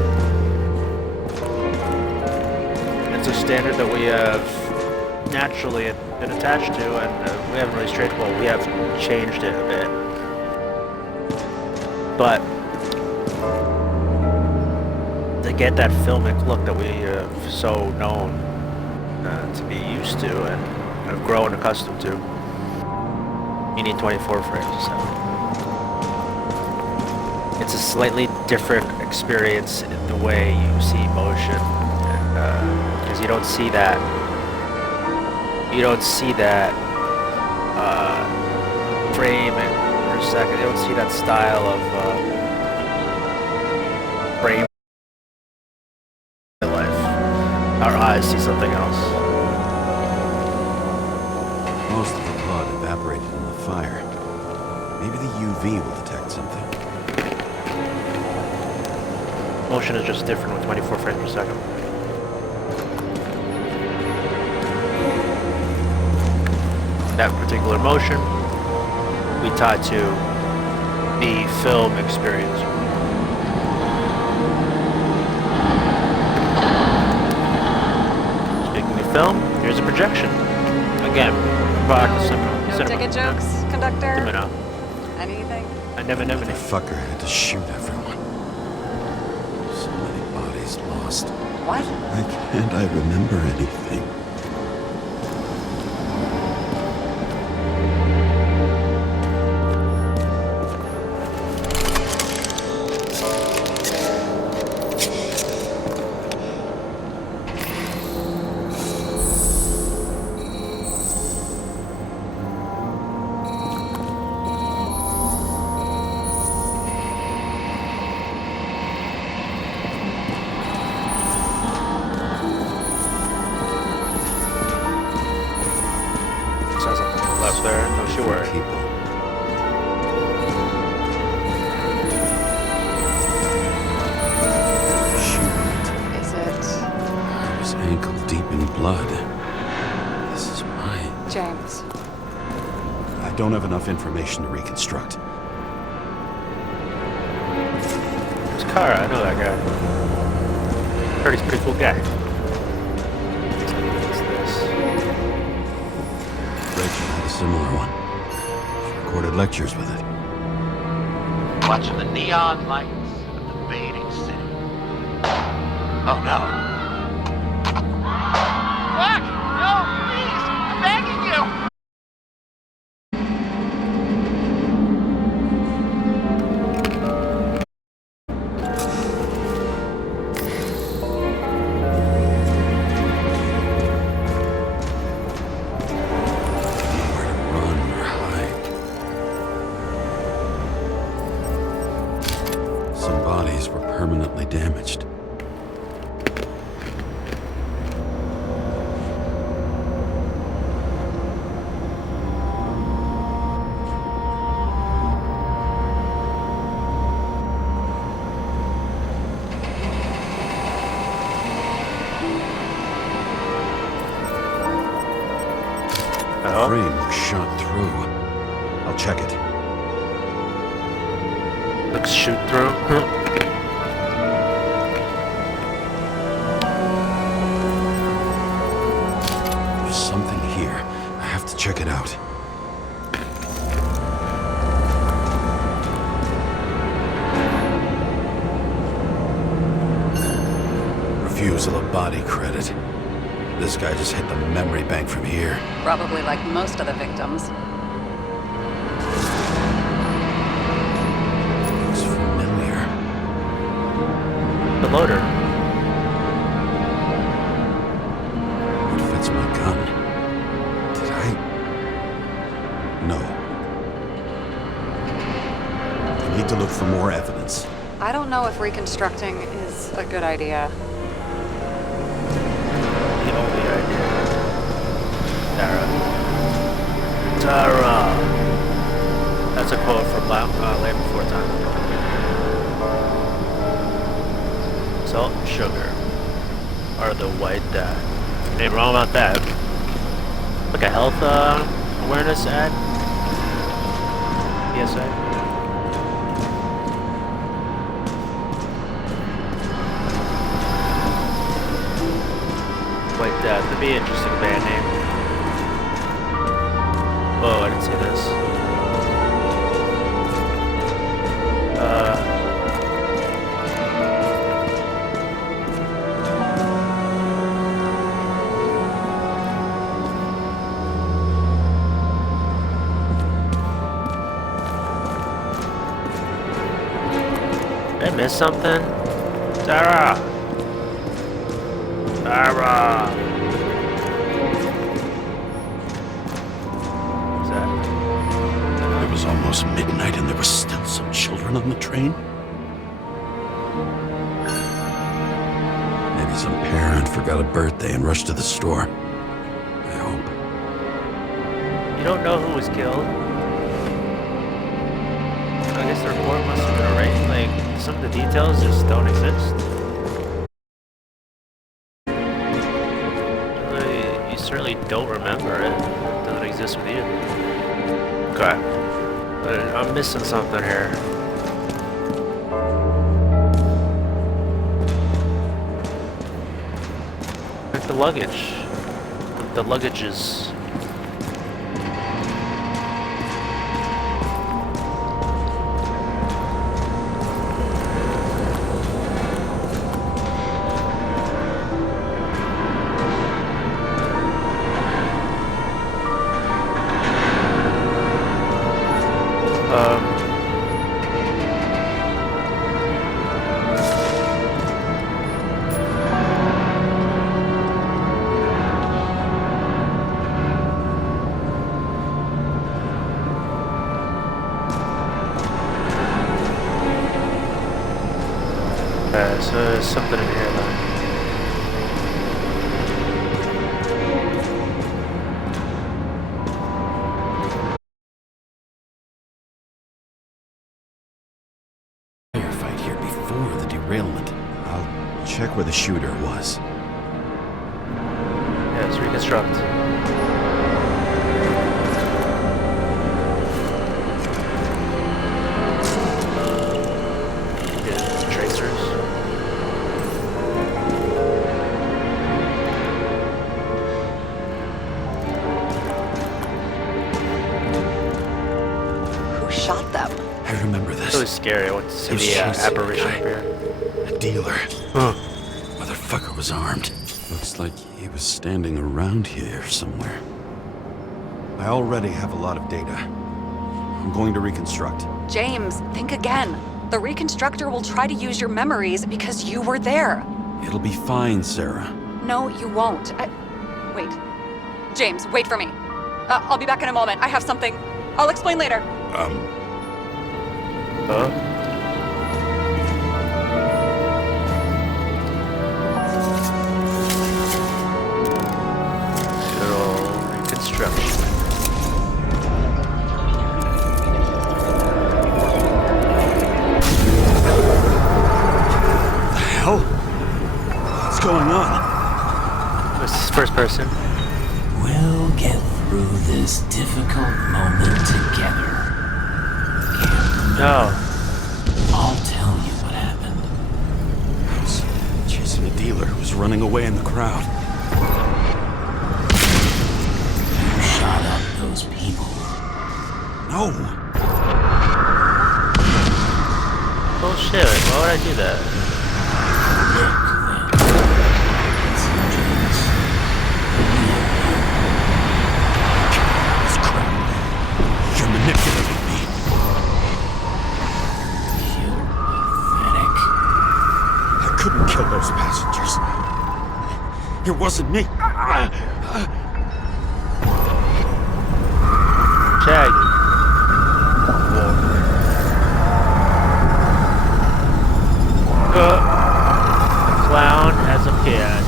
It's a standard that we have naturally been attached to, and we haven't really strayed. Well, we have changed it a bit, but to get that filmic look that we have so known to be used to and have grown accustomed to, you need 24 frames a second. It's a slightly different experience in the way you see motion, because you don't see that. You don't see that frame per second. You don't see that style of frame in life. Our eyes see something else. Most of the blood evaporated in the fire. Maybe the UV will detect something. Motion is just different with 24 frames per second. That particular motion we tie to the film experience. Speaking of film, here's a projection. Again, product of cinema. No ticket jokes, conductor? Cinema. Anything? I never The fucker had to shoot everyone. So many bodies lost. What? Why can't I remember anything? Says something to the left there. No, she worried. People. Shoot. Is it I was ankle deep in blood. This is mine. James? I don't have enough information to reconstruct. It's Kara, I know that guy. Heard he's a pretty cool guy. What's this? Rachel had a similar one. She recorded lectures with it. Watching the neon lights of the fading city. Oh no. Look! No, please! I'm begging you! Nowhere to run or hide. Some bodies were permanently damaged. Oh, Frame was shot through. I'll check it. looks shoot through. There's something here. I have to check it out. Refusal of body credit. This guy just hit the memory bank from here. Probably like most of the victims. Looks familiar. The loader. It fits my gun. Did I? No. I need to look for more evidence. I I don't know if reconstructing is a good idea. The only idea. Tara. That's a quote from Land Before Time. Salt and sugar are the white dye. Ain't wrong about that. Like a health awareness ad. PSA. White Death. That'd be an interesting band name. Oh, I didn't see this. Did I miss something? Sarah! Sarah! What's that? It was almost midnight and there were still some children on the train. Maybe some parent forgot a birthday and rushed to the store. I hope. You don't know who was killed? I guess the report must have been erased. Like, some of the details just don't exist. You certainly don't remember it. It doesn't exist with you. Okay. But I'm missing something here. Like the luggage. The luggage is... so there's something in here then. Firefight here before the derailment. I'll check where the shooter was. Yeah, let's reconstruct. Yeah, tracers. Who shot them? I remember this. It's really scary. I went to see He was the chasing a apparition guy. up here. A dealer. Motherfucker was armed. Looks like he was standing around here somewhere. I already have a lot of data. I'm going to reconstruct. James, think again. The reconstructor will try to use your memories because you were there. It'll be fine, Sarah. No, you won't. Wait. James, wait for me. I'll be back in a moment. I have something. I'll explain later. Huh? Good old reconstruction. The hell? What's going on? This is first person. We'll get through this difficult moment together. No. I'll tell you what happened. I was chasing a dealer who was running away in the crowd. You shot up those people. No! Bullshit. Why would I do that? Look, James. It's crap. You're manipulating me. You're pathetic. I couldn't kill those passengers. It wasn't me. Shaggy. War. The clown has appeared.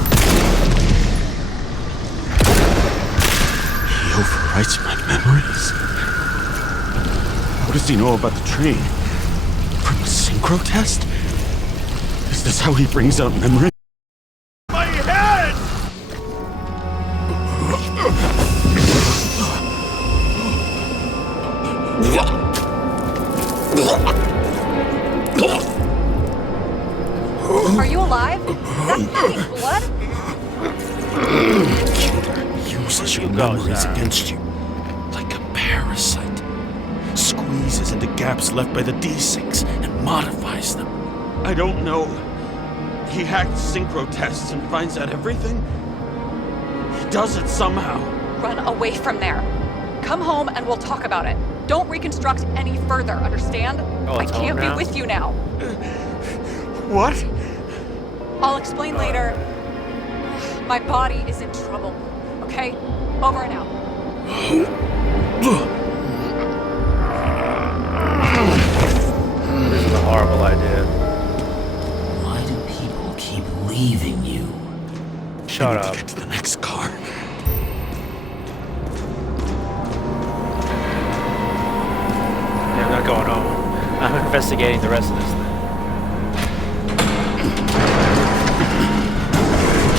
He overwrites my memories. How does he know about the train? From the synchro test? Is this how he brings out memories? My head! Are you alive? Is that blood? Killer uses your You go, memories Sarah. against you. Like a parasite. Squeezes into gaps left by the D6 and modifies them. I don't know. He hacked synchro tests and finds out everything? He does it somehow. Run away from there. Come home and we'll talk about it. Don't reconstruct any further, understand? Oh, I it's home can't be now? with you now. What? I'll explain later. My body is in trouble. Okay? Over and out. This is a horrible idea. Why do people keep leaving you? Shut I need up. to get to the next car. Yeah, I'm not going home. I'm investigating the rest of this thing.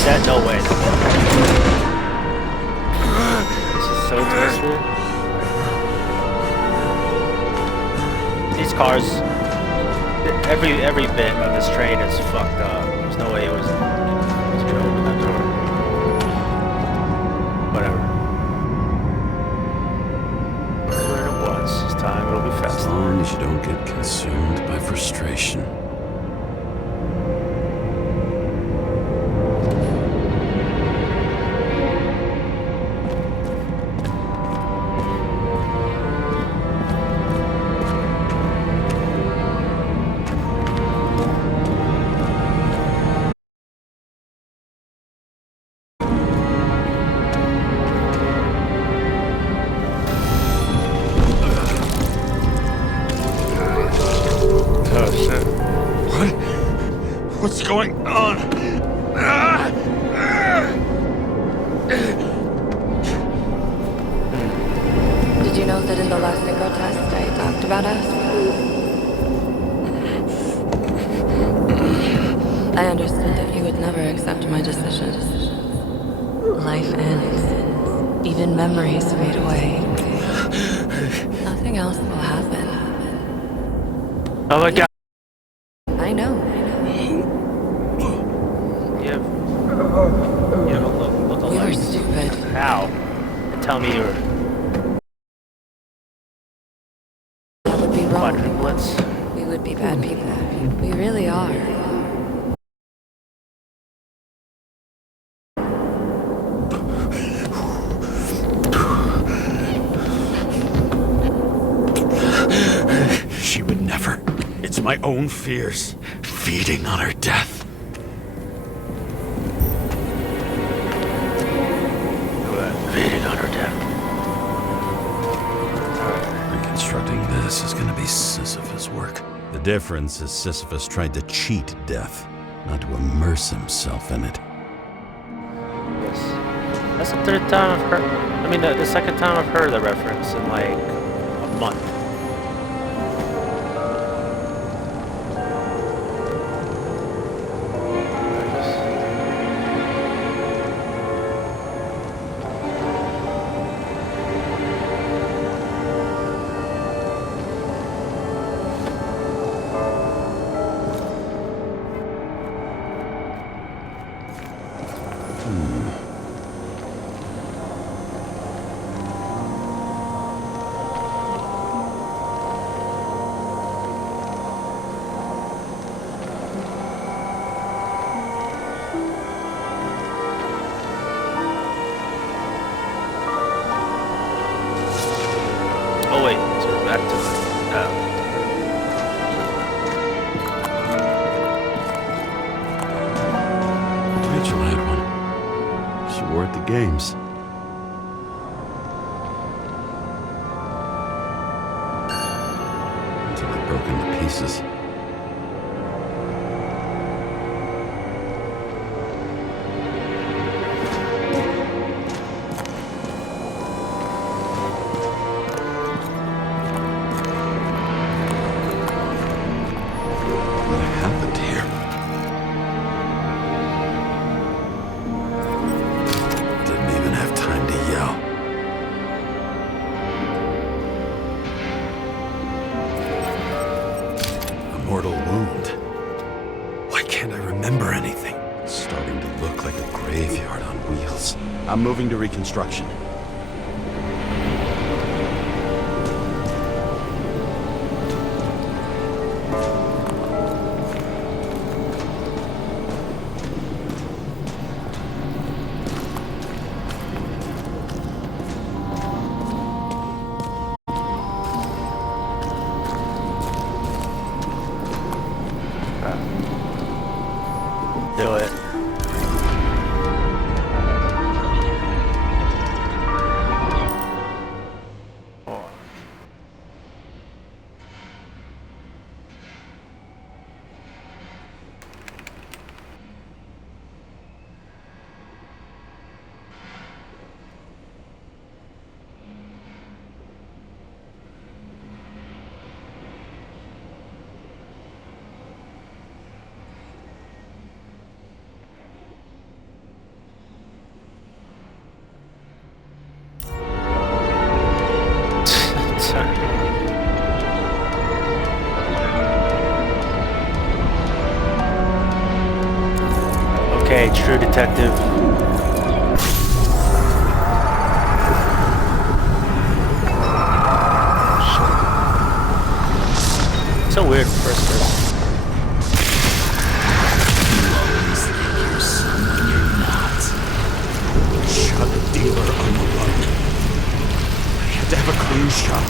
That no way. This is so twisted. These cars, every bit of this train is fucked up. There's no way it was gonna open that door. Whatever. Doing it once. This time it'll be As faster. long as you don't get consumed by frustration. Oh shit. What? What's going on? Ah! Did you know that in the last synchro test I talked about us? I understood that you would never accept my decisions. Life ends. Even memories fade away. Nothing else will happen. Oh my god. I know. You have look We were alike. stupid. How? And tell me you're That would be wrong. quadruplets. We would be bad people. We really are. She would never. It's my own fears, feeding on her death. Feeding on her death. Reconstructing this is gonna be Sisyphus work. The difference is Sisyphus tried to cheat death, not to immerse himself in it. Yes. That's the third time I've heard. I mean, the second time I've heard the reference in like a month. Oh wait, so we're back to Rachel had one. She wore it to games. Until it broke into pieces. wheels. I'm moving to reconstruction. Do it. Oh. Okay, True Detective. So weird, first person. You're someone you're not. Shot a dealer on the run. I had to have a clean shot.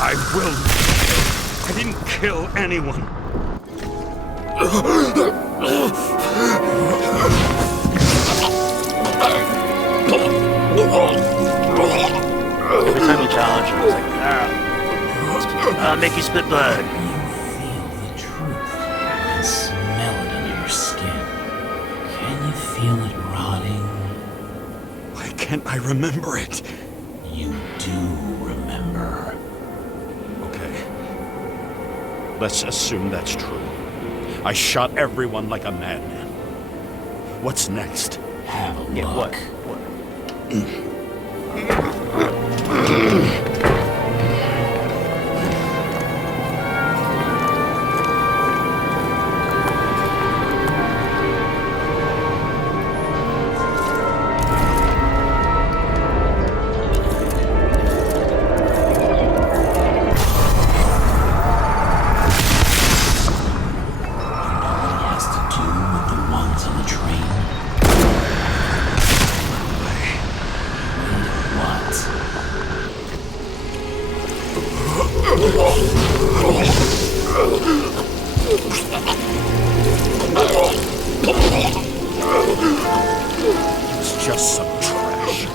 I will. I didn't kill anyone. Every time you challenge him, it's like, I'll make you spit blood. You feel the truth. You can smell it under your skin. Can you feel it rotting? Why can't I remember it? You do remember. Okay. Let's assume that's true. I shot everyone like a madman. What's next? Have a Yeah, look. what? Has to do with the ones on the train. What? It's just some trash.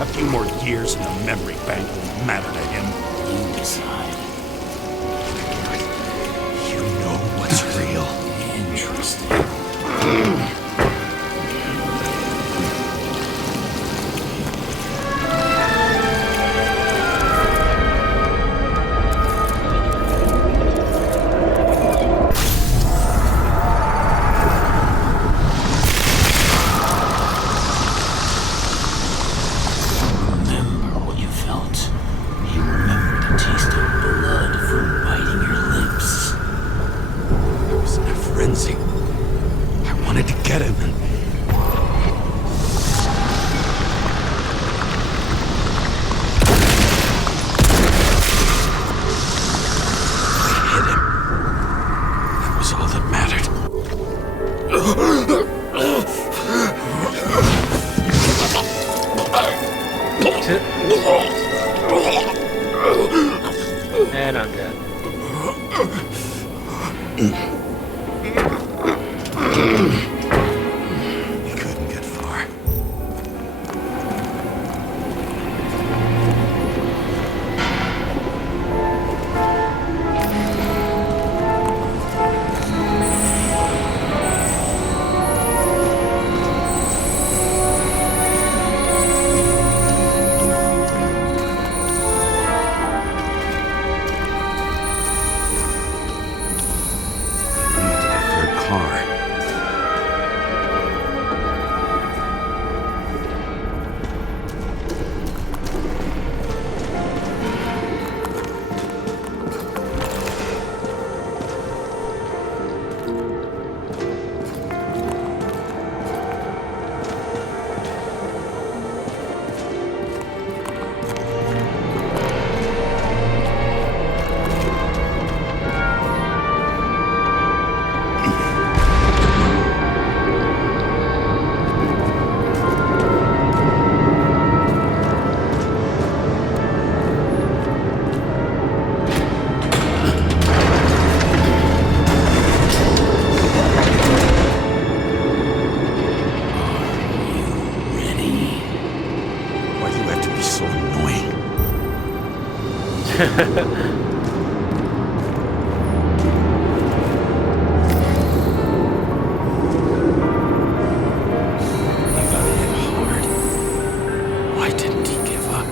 A few more years in the memory bank won't matter to him. You decide. You know what's real. Interesting. Remember what you felt. You remember the taste of blood from biting your lips. I was in a frenzy. I wanted to get him and... I hit him. That was all that mattered. And I'm dead. He couldn't get far. Car. He got hit hard. Why didn't he give up?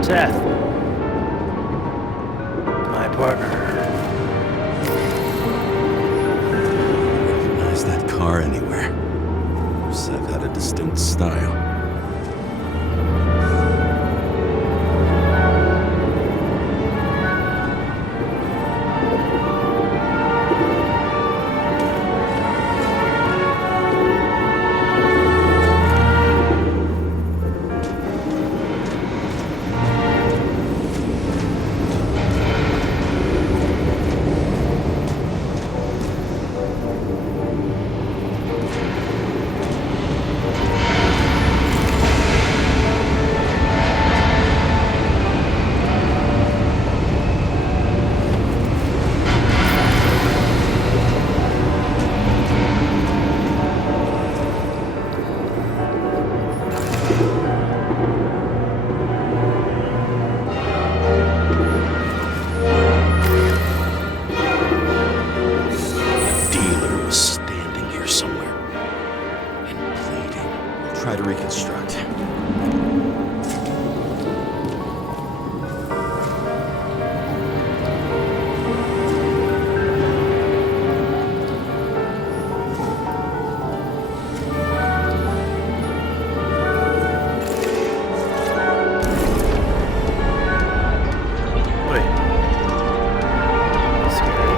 Seth. My partner. Recognize that car anywhere. Seth had a distinct style. Try to reconstruct. Wait. That's scary.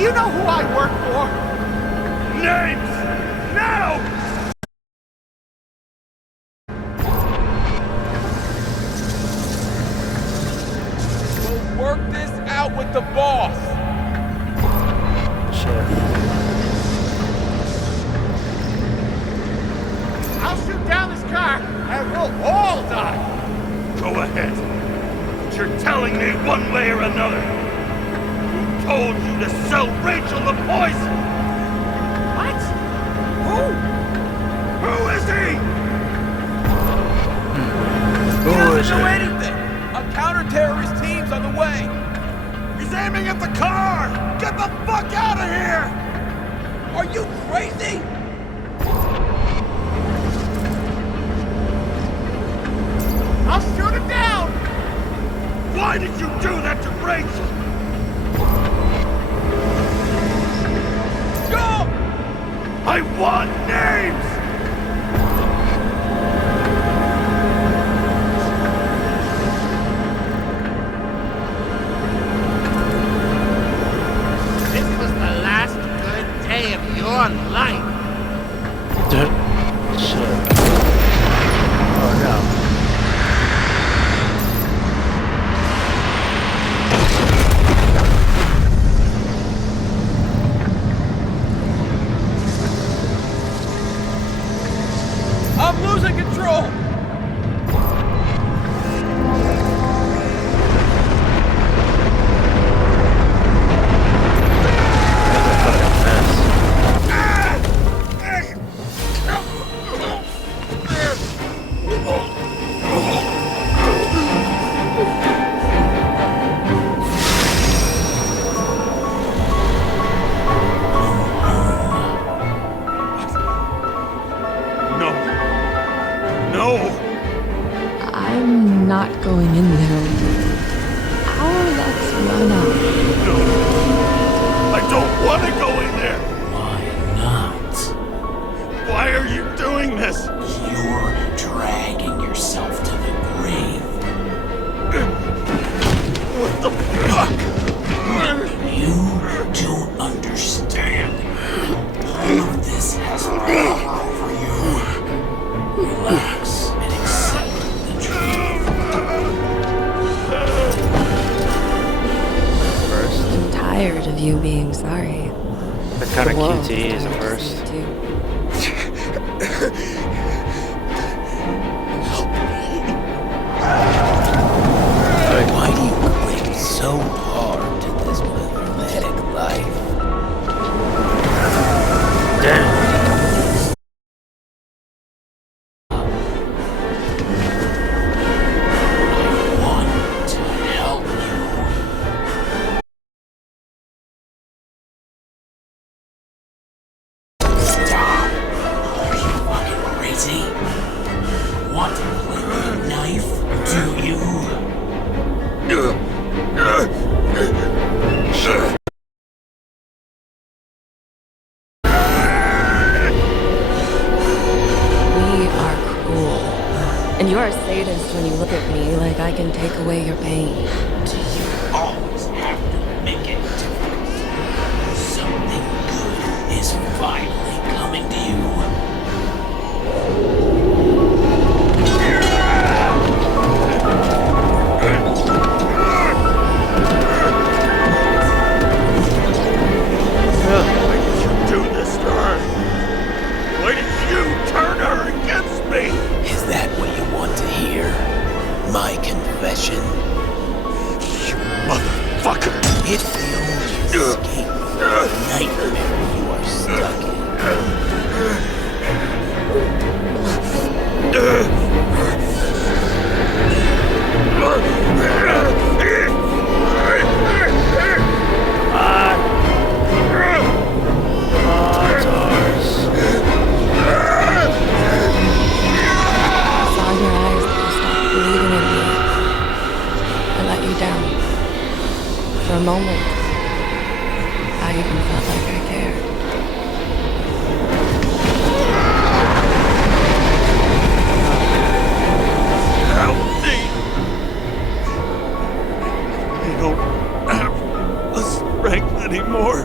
you know who I work for? Names! Now! We'll work this out with the boss. Shit. I'll shoot down this car and we'll all die. Go ahead. But you're telling me one way or another. Who told you to sell Rachel the poison? What? Who? Who is he? He doesn't know anything. A counter-terrorist team's on the way. He's aiming at the car! Get the fuck out of here! Are you crazy? I'll shoot him down. Why did you do that to Rachel? Go! I want names! This was the last good day of your life. Shit. Oh no. I'm losing control. No. No! I'm not going in there. Our luck's run out. No! I don't want to go in there! Why not? Why are you doing this? You're dragging yourself to the grave. What the fuck? You don't understand. All of this has power over you. Relax and accept the truth. I'm tired of you being sorry. That kind The of world QT is tired at of first. seeing you too. Why do you cling so hard to this pathetic life? Damn. I want to help you. Stop! Are you fucking crazy? Want to play with a knife? Do you? We are cruel. And you're a sadist when you look at me like I can take away your pain. Do you always have to make it difficult? Something good is finally coming to you. Why did you do this to her? Why did you turn her against me? Is that what you want to hear? My confession? You motherfucker! It's the only escape from the nightmare you are stuck in. I saw in your eyes that you stopped believing in me. I let you down. For a moment, I even felt like I cared. Help me! I don't have the strength anymore.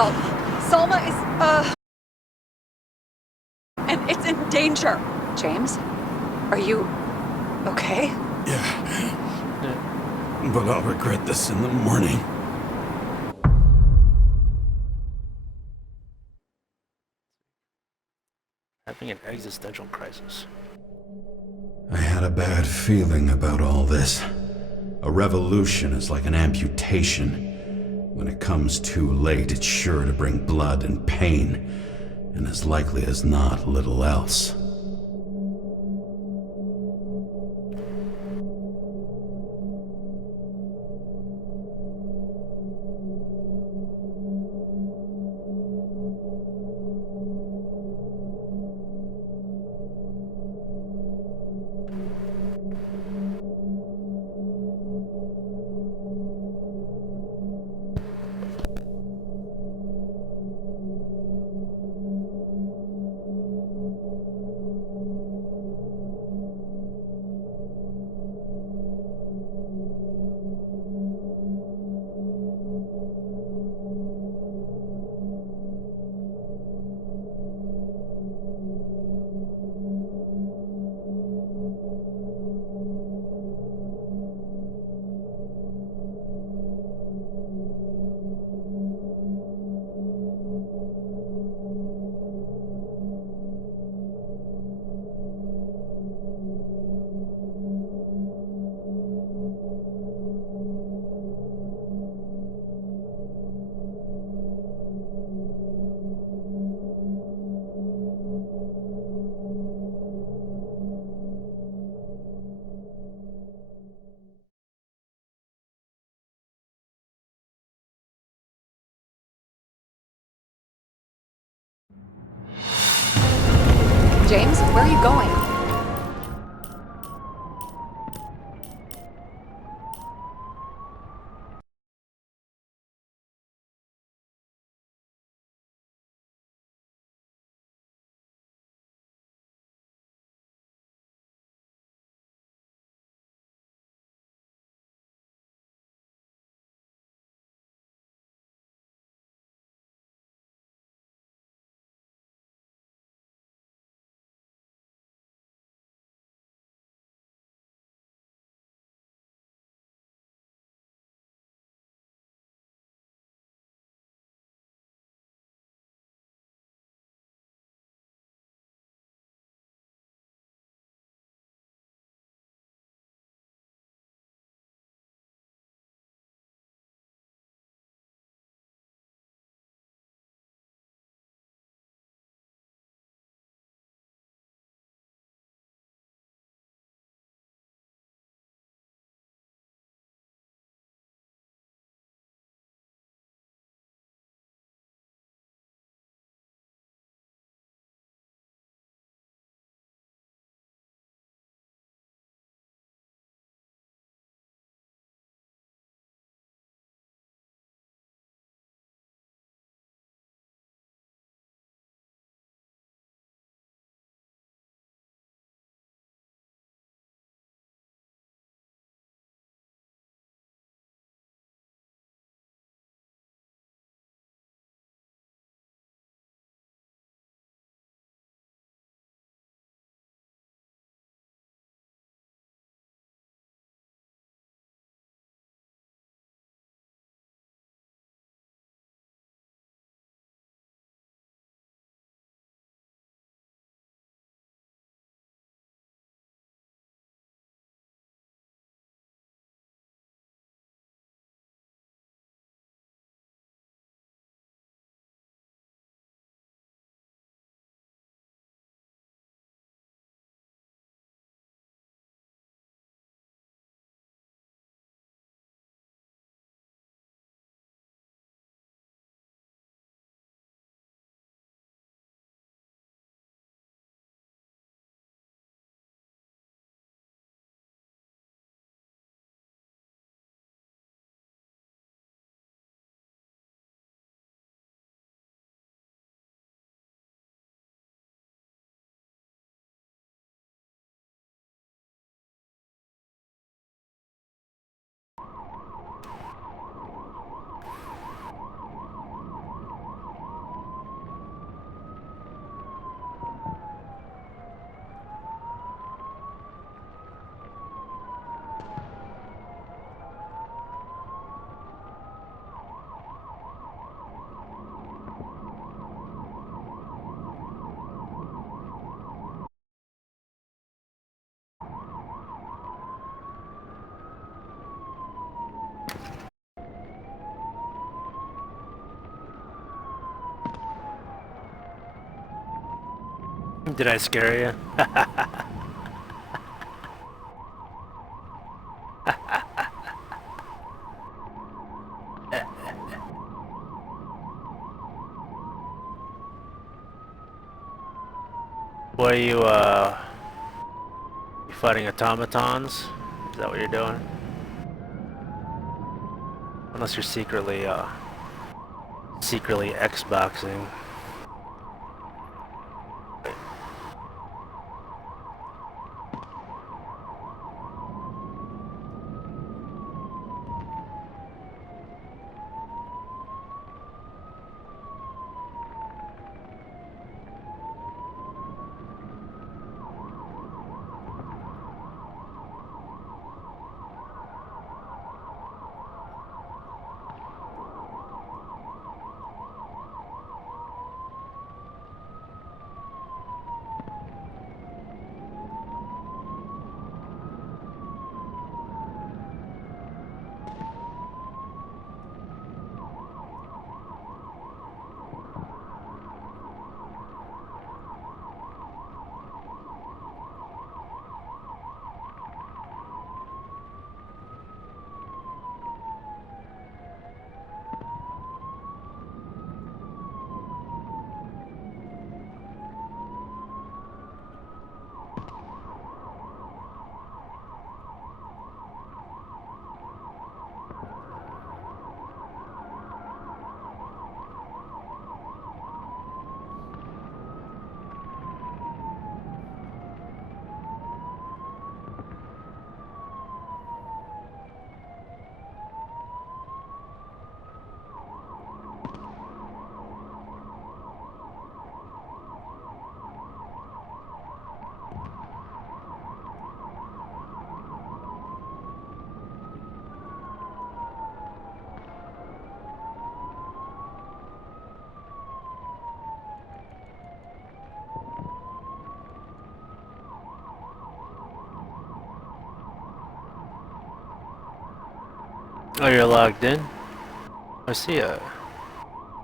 help. Salma is, and it's in danger. James, are you okay? Yeah. But I'll regret this in the morning. Having an existential crisis. I had a bad feeling about all this. A revolution is like an amputation. When it comes too late, it's sure to bring blood and pain, and as likely as not, little else. James, where are you going? Did I scare you? What are you, you fighting automatons? Is that what you're doing? Unless you're secretly Xboxing. Oh, you're logged in? I see it.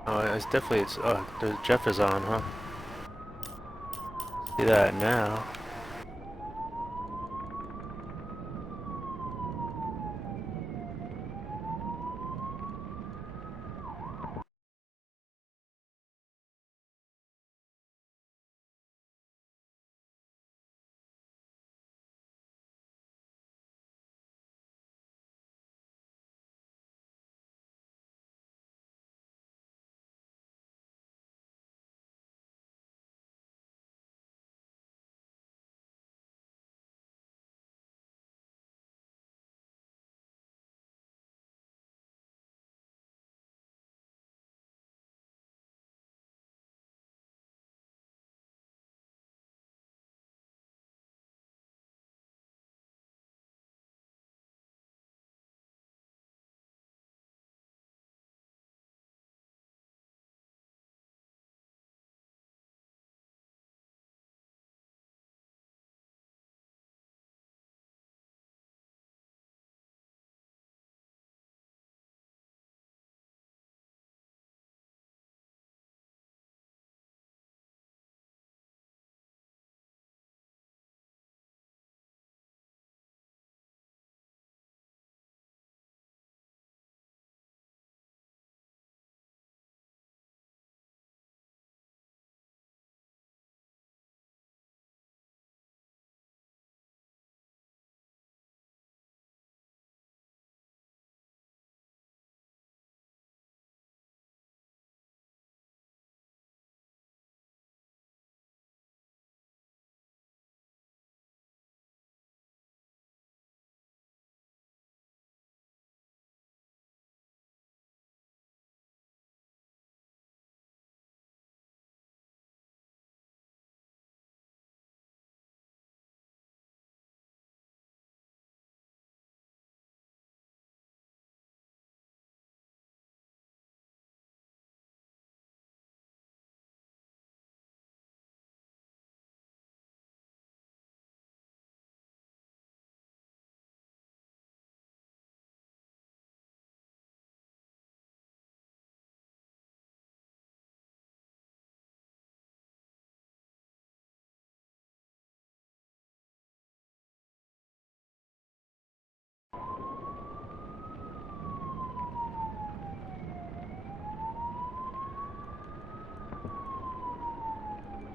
Oh, it's definitely, oh, Jeff is on, huh? See that now.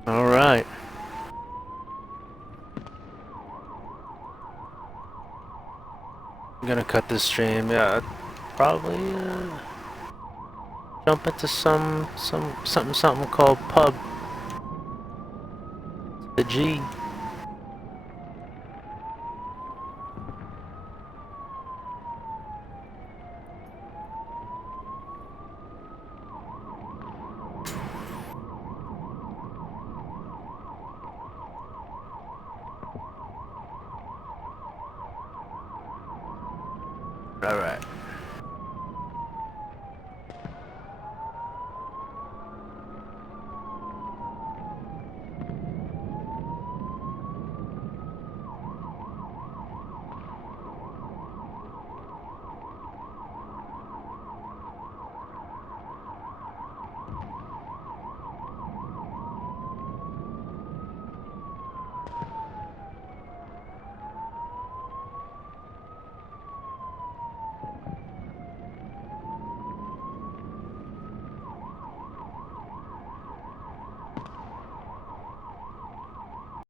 All right. I'm gonna cut this stream. Yeah, probably jump into something called pub. The G. All right.